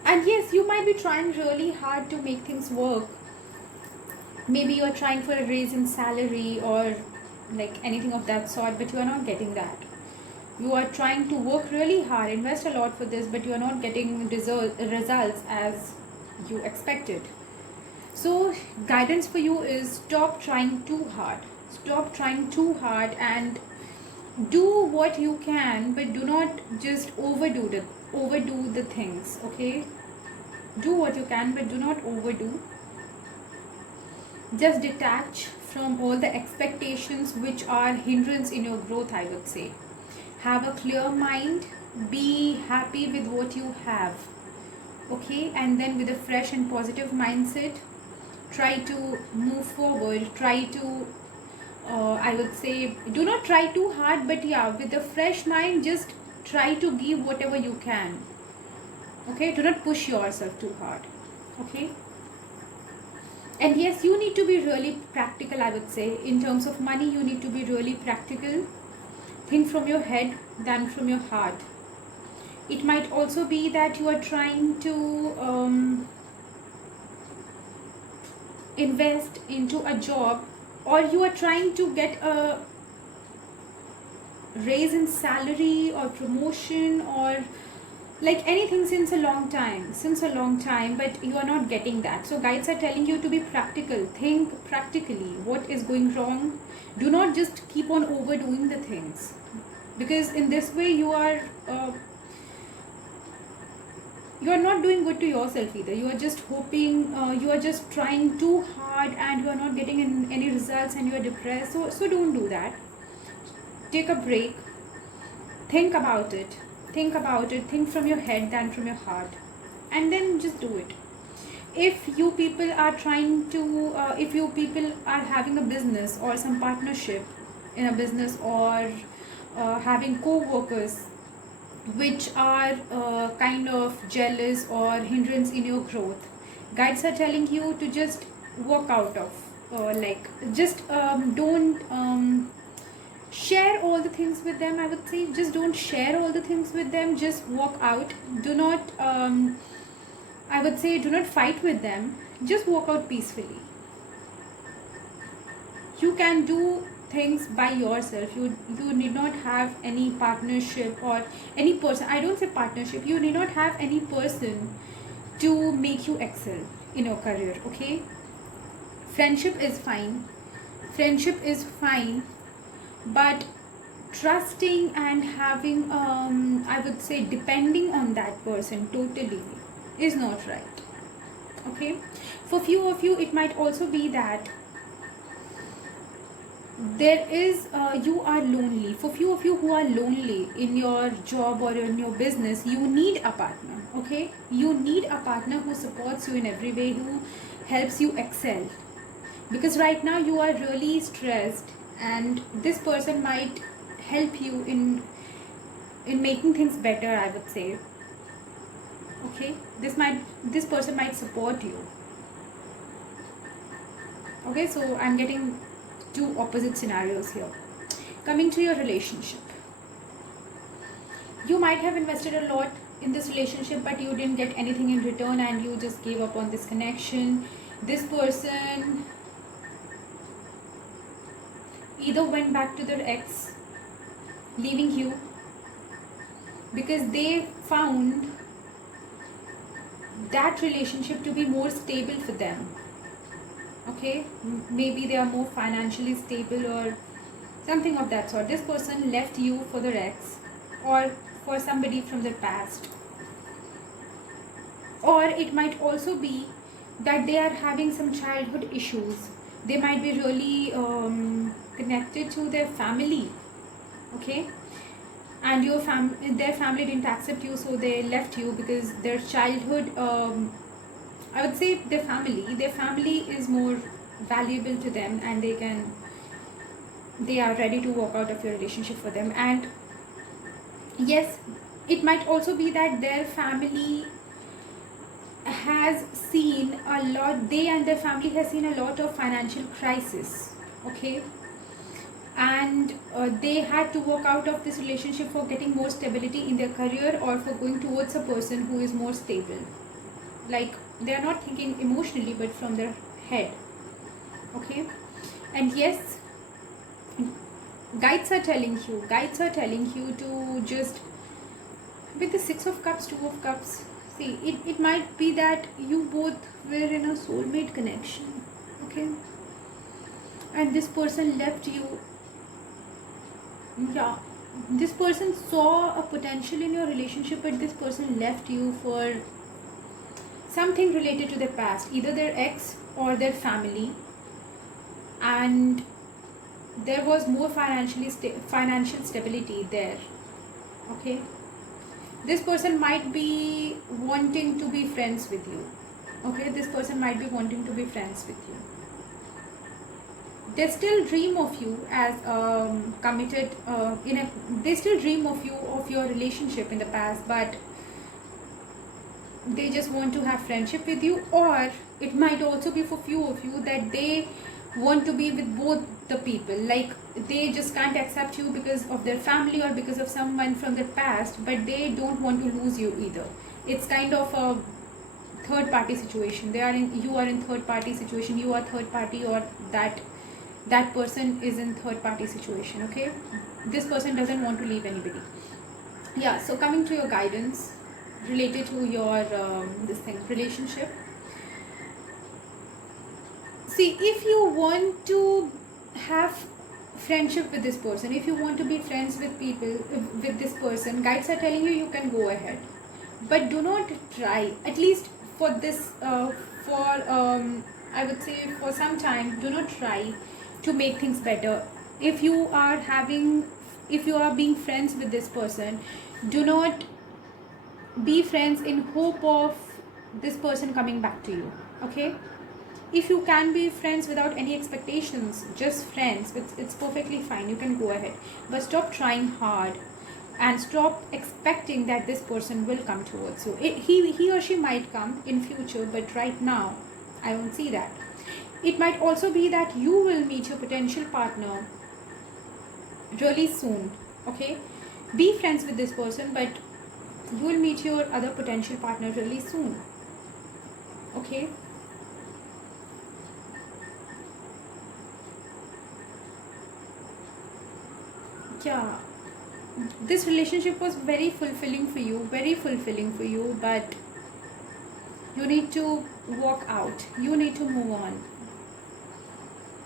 and yes, you might be trying really hard to make things work. Maybe you're trying for a raise in salary or like anything of that sort, but you are not getting that. You are trying to work really hard, invest a lot for this, but you are not getting results as you expected. So guidance for you is stop trying too hard. Stop trying too hard and do what you can, but do not just overdo the things, okay? Do what you can, but do not overdo. Just detach from all the expectations which are hindrance in your growth, I would say. Have a clear mind, be happy with what you have, okay? And then with a fresh and positive mindset, try to move forward, try to I would say, do not try too hard, but yeah, with a fresh mind, just try to give whatever you can, okay? Do not push yourself too hard, okay? And yes, you need to be really practical, I would say. In terms of money, you need to be really practical. Think from your head than from your heart. It might also be that you are trying to invest into a job, or you are trying to get a raise in salary or promotion or like anything since a long time, but you are not getting that. So guides are telling you to be practical. Think practically what is going wrong. Do not just keep on overdoing the things, because in this way you are not doing good to yourself either. You are just hoping, you are just trying too hard and you are not getting any results and you are depressed. So don't do that. Take a break. Think about it. Think from your head than from your heart, and then just do it. If you people are trying to if you people are having a business or some partnership in a business, or having co-workers which are kind of jealous or hindrance in your growth, guides are telling you to just walk out of, like, just don't share all the things with them, I would say. Just don't share all the things with them. Just walk out. Do not I would say, do not fight with them. Just walk out peacefully. You can do things by yourself. You need not have any partnership or any person. I don't say partnership. You need not have any person to make you excel in your career, okay? Friendship is fine. Friendship is fine, but trusting and having I would say depending on that person totally is not right, okay? For few of you, it might also be that there is you are lonely. For few of you who are lonely in your job or in your business, you need a partner, okay? You need a partner who supports you in every way, who helps you excel, because right now you are really stressed, and this person might help you in making things better, I would say, okay? This person might support you, okay? So I'm getting two opposite scenarios here. Coming to your relationship, you might have invested a lot in this relationship, but you didn't get anything in return and you just gave up on this connection. This person either went back to their ex, leaving you because they found that relationship to be more stable for them. Okay, maybe they are more financially stable or something of that sort. This person left you for their ex or for somebody from the past, or it might also be that they are having some childhood issues. They might be really connected to their family. Okay, and their family didn't accept you, so they left you because their childhood, I would say their family is more valuable to them, and they are ready to walk out of your relationship for them. And yes, it might also be that their family has seen a lot, they and their family has seen a lot of financial crisis. Okay, and they had to walk out of this relationship for getting more stability in their career or for going towards a person who is more stable. Like, they are not thinking emotionally but from their head. Okay, and yes, guides are telling you to just, with the 6 of cups, 2 of cups, see, it might be that you both were in a soulmate connection. Okay, and this person left you. Yeah, this person saw a potential in your relationship, but this person left you for something related to their past, either their ex or their family, and there was more financial stability there. Okay, this person might be wanting to be friends with you. Okay, this person might be wanting to be friends with you. They still dream of you as committed they still dream of you, of your relationship in the past, but they just want to have friendship with you. Or it might also be for few of you that they want to be with both the people, like they just can't accept you because of their family or because of someone from their past, but they don't want to lose you either. It's kind of a third party situation. You are in third party situation, you are third party, or that person is in third party situation. Okay, this person doesn't want to leave anybody. Yeah, so coming to your guidance related to your this thing, relationship. See, if you want to have friendship with this person, if you want to be friends with people, with this person, guides are telling you can go ahead, but do not try, at least for this for I would say for some time, do not try to make things better. If you are being friends with this person, do not be friends in hope of this person coming back to you. Okay, if you can be friends without any expectations, just friends, it's perfectly fine, you can go ahead, but stop trying hard and stop expecting that this person will come towards you. He or she might come in future, but right now I don't see that. It might also be that you will meet your potential partner really soon. Okay, be friends with this person, but you will meet your other potential partner really soon. Okay, yeah, this relationship was very fulfilling for you, but you need to walk out, you need to move on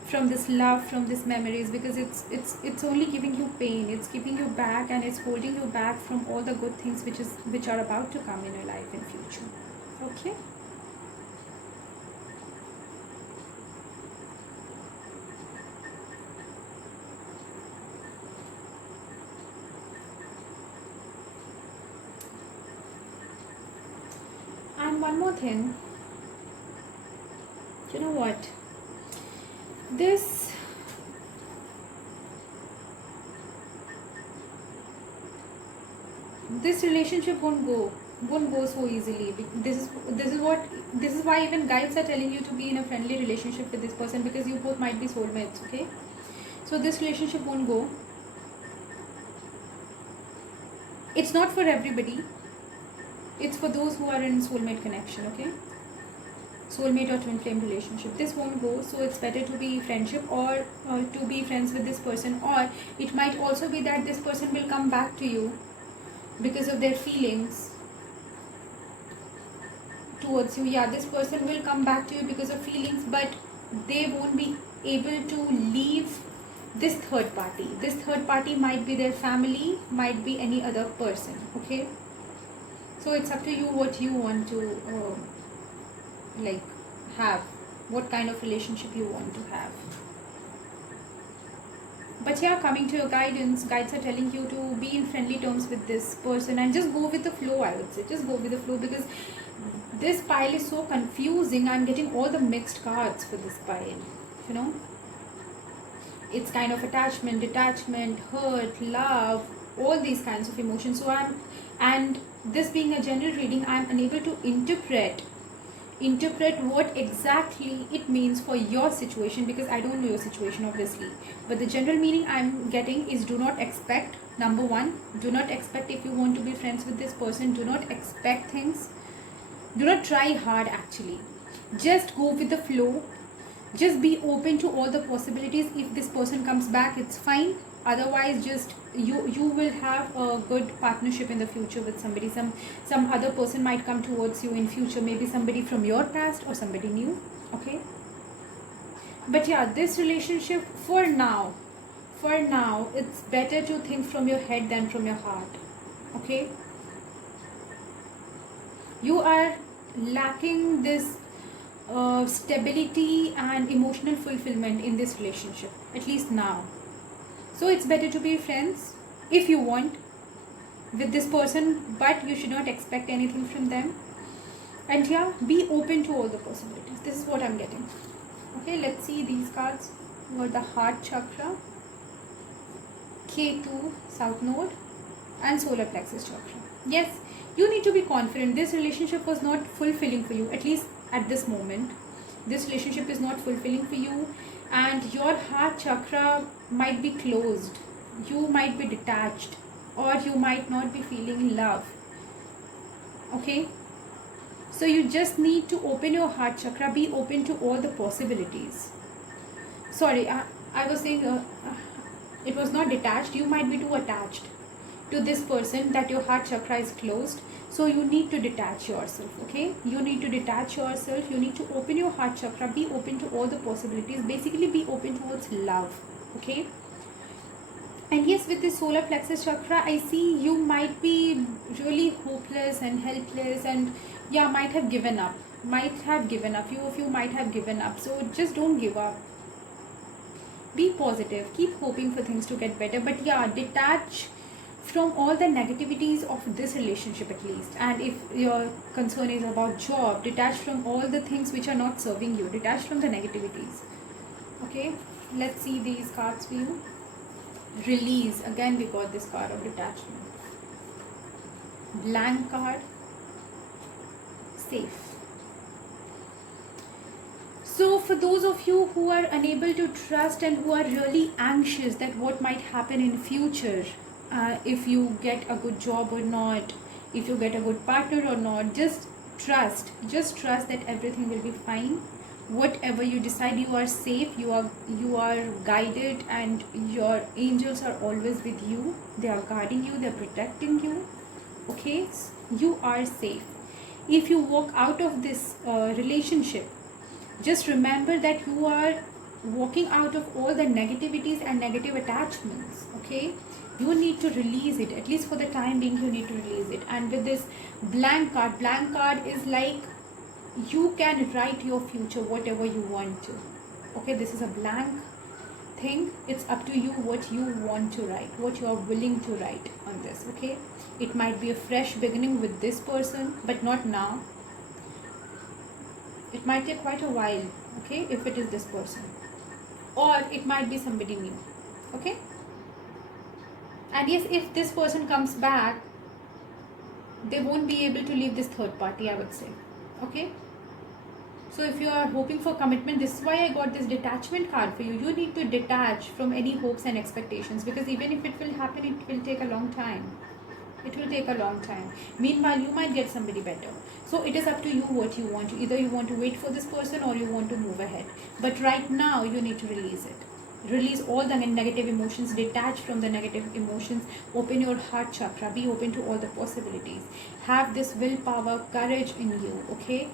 from this love, from these memories, because it's only giving you pain, it's keeping you back, and it's holding you back from all the good things which are about to come in your life in future. Okay, and one more thing, you know what, this this relationship won't go so easily. This is why even guides are telling you to be in a friendly relationship with this person, because you both might be soulmates. Okay, so this relationship won't go. It's not for everybody, it's for those who are in soulmate connection. Okay, soulmate or twin flame relationship. This won't go, so it's better to be friendship, or to be friends with this person. Or it might also be that this person will come back to you because of their feelings towards you. Yeah, this person will come back to you because of feelings, but they won't be able to leave this third party. This third party might be their family, might be any other person. Okay, so it's up to you what you want to like have, what kind of relationship you want to have. But yeah, coming to your guidance, guides are telling you to be in friendly terms with this person and just go with the flow. I would say just go with the flow, because this pile is so confusing. I'm getting all the mixed cards for this pile, you know. It's kind of attachment, detachment, hurt, love, all these kinds of emotions. So and this being a general reading, I'm unable to interpret what exactly it means for your situation, because I don't know your situation obviously. But the general meaning I'm getting is, do not expect. Number one, do not expect. If you want to be friends with this person, do not expect things. Do not try hard actually. Just go with the flow. Just be open to all the possibilities. If this person comes back, it's fine. Otherwise, just you will have a good partnership in the future with somebody. Some other person might come towards you in future, maybe somebody from your past or somebody new. Okay, but yeah, this relationship for now it's better to think from your head than from your heart. Okay, you are lacking this stability and emotional fulfillment in this relationship, at least now. So it's better to be friends if you want with this person, but you should not expect anything from them. And yeah, be open to all the possibilities. This is what I'm getting. Okay, let's see these cards. You got the heart chakra, K2 south node, and solar plexus chakra. Yes, you need to be confident. This relationship was not fulfilling for you, at least at this moment. This relationship is not fulfilling for you, and your heart chakra might be closed. You might be detached, or you might not be feeling love. Okay, so you just need to open your heart chakra. Be open to all the possibilities. Sorry, I was saying it was not detached. You might be too attached to this person that your heart chakra is closed. So you need to detach yourself. Okay, you need to detach yourself. You need to open your heart chakra. Be open to all the possibilities. Basically, be open towards love. Okay, and yes, with this solar plexus chakra, I see you might be really hopeless and helpless, and yeah, might have given up. Few of you might have given up. So just don't give up. Be positive. Keep hoping for things to get better. But yeah, detach from all the negativities of this relationship at least. And if your concern is about job, detach from all the things which are not serving you. Detach from the negativities. Okay, let's see these cards for you. Release. Again, we got this card of detachment. Blank card. Safe. So for those of you who are unable to trust and who are really anxious that what might happen in future, if you get a good job or not, if you get a good partner or not, just trust that everything will be fine. Whatever you decide, you are safe, you are guided, and your angels are always with you. They are guarding you, they are protecting you. Okay, you are safe. If you walk out of this relationship, just remember that you are walking out of all the negativities and negative attachments. Okay, you need to release it. At least for the time being, you need to release it. And with this blank card is like you can write your future whatever you want to. Okay, this is a blank thing. It's up to you what you want to write, what you are willing to write on this. Okay, it might be a fresh beginning with this person, but not now. It might take quite a while, okay, if it is this person, or it might be somebody new. Okay, and yes, if this person comes back, they won't be able to leave this third party, I would say. Okay, so if you are hoping for commitment, this is why I got this detachment card for you. You need to detach from any hopes and expectations, because even if it will happen, it will take a long time. It will take a long time. Meanwhile, you might get somebody better. So it is up to you what you want. Either you want to wait for this person or you want to move ahead. But right now, you need to release it. Release all the negative emotions, detach from the negative emotions, open your heart chakra, be open to all the possibilities. Have this willpower, courage in you, okay?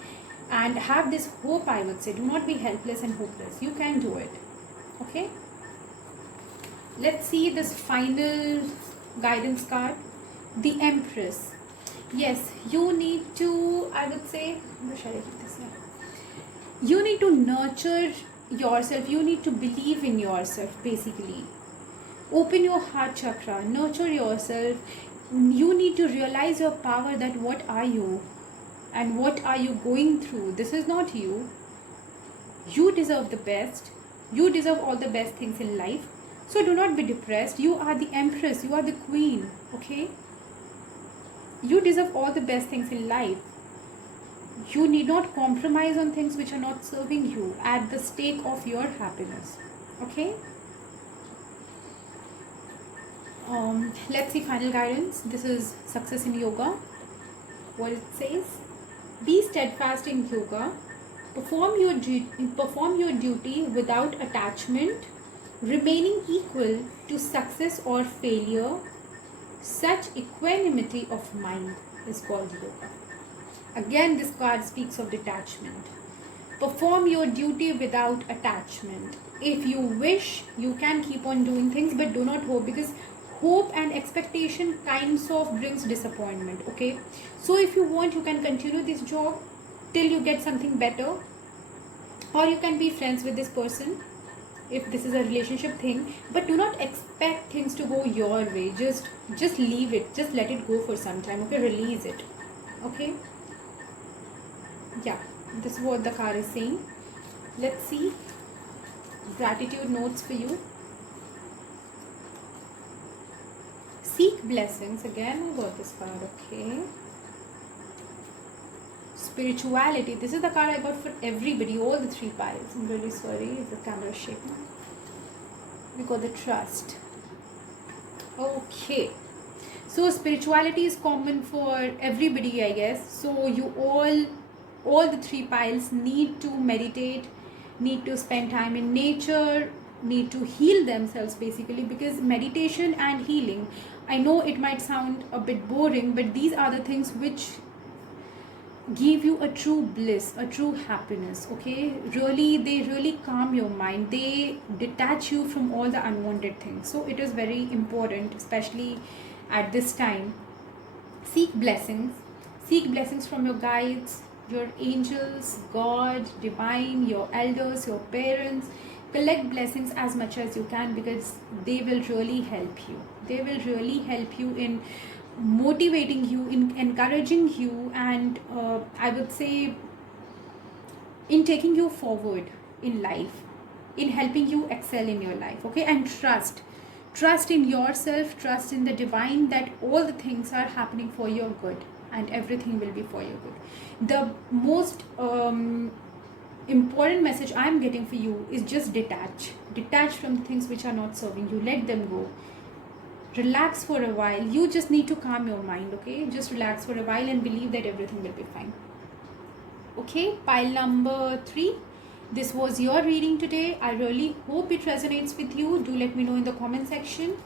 And have this hope, I would say. Do not be helpless and hopeless. You can do it, okay? Let's see this final guidance card, the Empress. Yes, you need to, I would say, where shall I keep this here? You need to nurture yourself. You need to believe in yourself, basically. Open your heart chakra, nurture yourself. You need to realize your power, that what are you and what are you going through. This is not you. You deserve the best. You deserve all the best things in life. So do not be depressed. You are the Empress. You are the Queen. Okay? You deserve all the best things in life. You need not compromise on things which are not serving you at the stake of your happiness. Okay? Let's see final guidance. This is Success in Yoga. What it says: be steadfast in yoga. Perform your duty without attachment, remaining equal to success or failure. Such equanimity of mind is called yoga. Again, this card speaks of detachment. Perform your duty without attachment. If you wish, you can keep on doing things, but do not hope, because hope and expectation kinds of brings disappointment. Okay, so if you want, you can continue this job till you get something better, or you can be friends with this person if this is a relationship thing, but do not expect things to go your way. Just leave it, just let it go for some time. Okay, release it. Okay, yeah, this is what the card is saying. Let's see gratitude notes for you. Seek blessings. Again, I got this card. Okay, spirituality. This is the card I got for everybody, all the three piles. I'm really sorry, the camera is shaking. We got the trust. Okay, so spirituality is common for everybody, I guess. So you all the three piles need to meditate, need to spend time in nature, need to heal themselves, basically, because meditation and healing, I know it might sound a bit boring, but these are the things which give you a true bliss, a true happiness. Okay, really, they really calm your mind, they detach you from all the unwanted things. So it is very important, especially at this time. Seek blessings from your guides, your angels, God, divine, your elders, your parents. Collect blessings as much as you can, because they will really help you. They will really help you in motivating you, in encouraging you, and I would say in taking you forward in life, in helping you excel in your life. Okay, and trust in yourself, trust in the divine, that all the things are happening for your good and everything will be for your good. The most important message I'm getting for you is just detach from the things which are not serving you. Let them go. Relax for a while. You just need to calm your mind. Okay, just relax for a while and believe that everything will be fine. Okay, pile number 3. This was your reading today. I really hope it resonates with you. Do let me know in the comment section,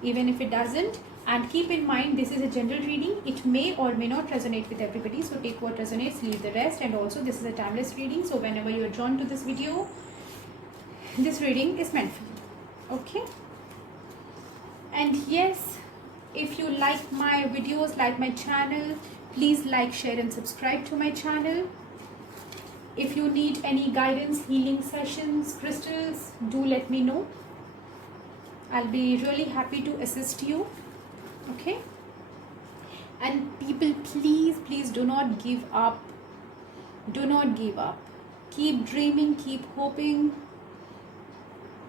even if it doesn't. And keep in mind, this is a general reading. It may or may not resonate with everybody. So take what resonates, leave the rest. And also, this is a timeless reading. So whenever you are drawn to this video, this reading is meant for you. Okay. And yes, if you like my videos, like my channel, please like, share and subscribe to my channel. If you need any guidance, healing sessions, crystals, do let me know. I'll be really happy to assist you. Okay. And people, please do not give up. Do not give up. Keep dreaming, keep hoping,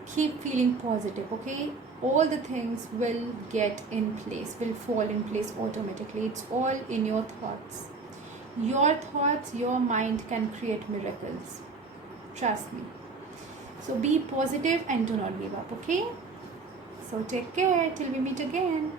keep feeling positive. Okay, all the things will get in place, will fall in place automatically. It's all in your thoughts. Your thoughts, your mind can create miracles. Trust me. So be positive and do not give up. Okay, so take care till we meet again.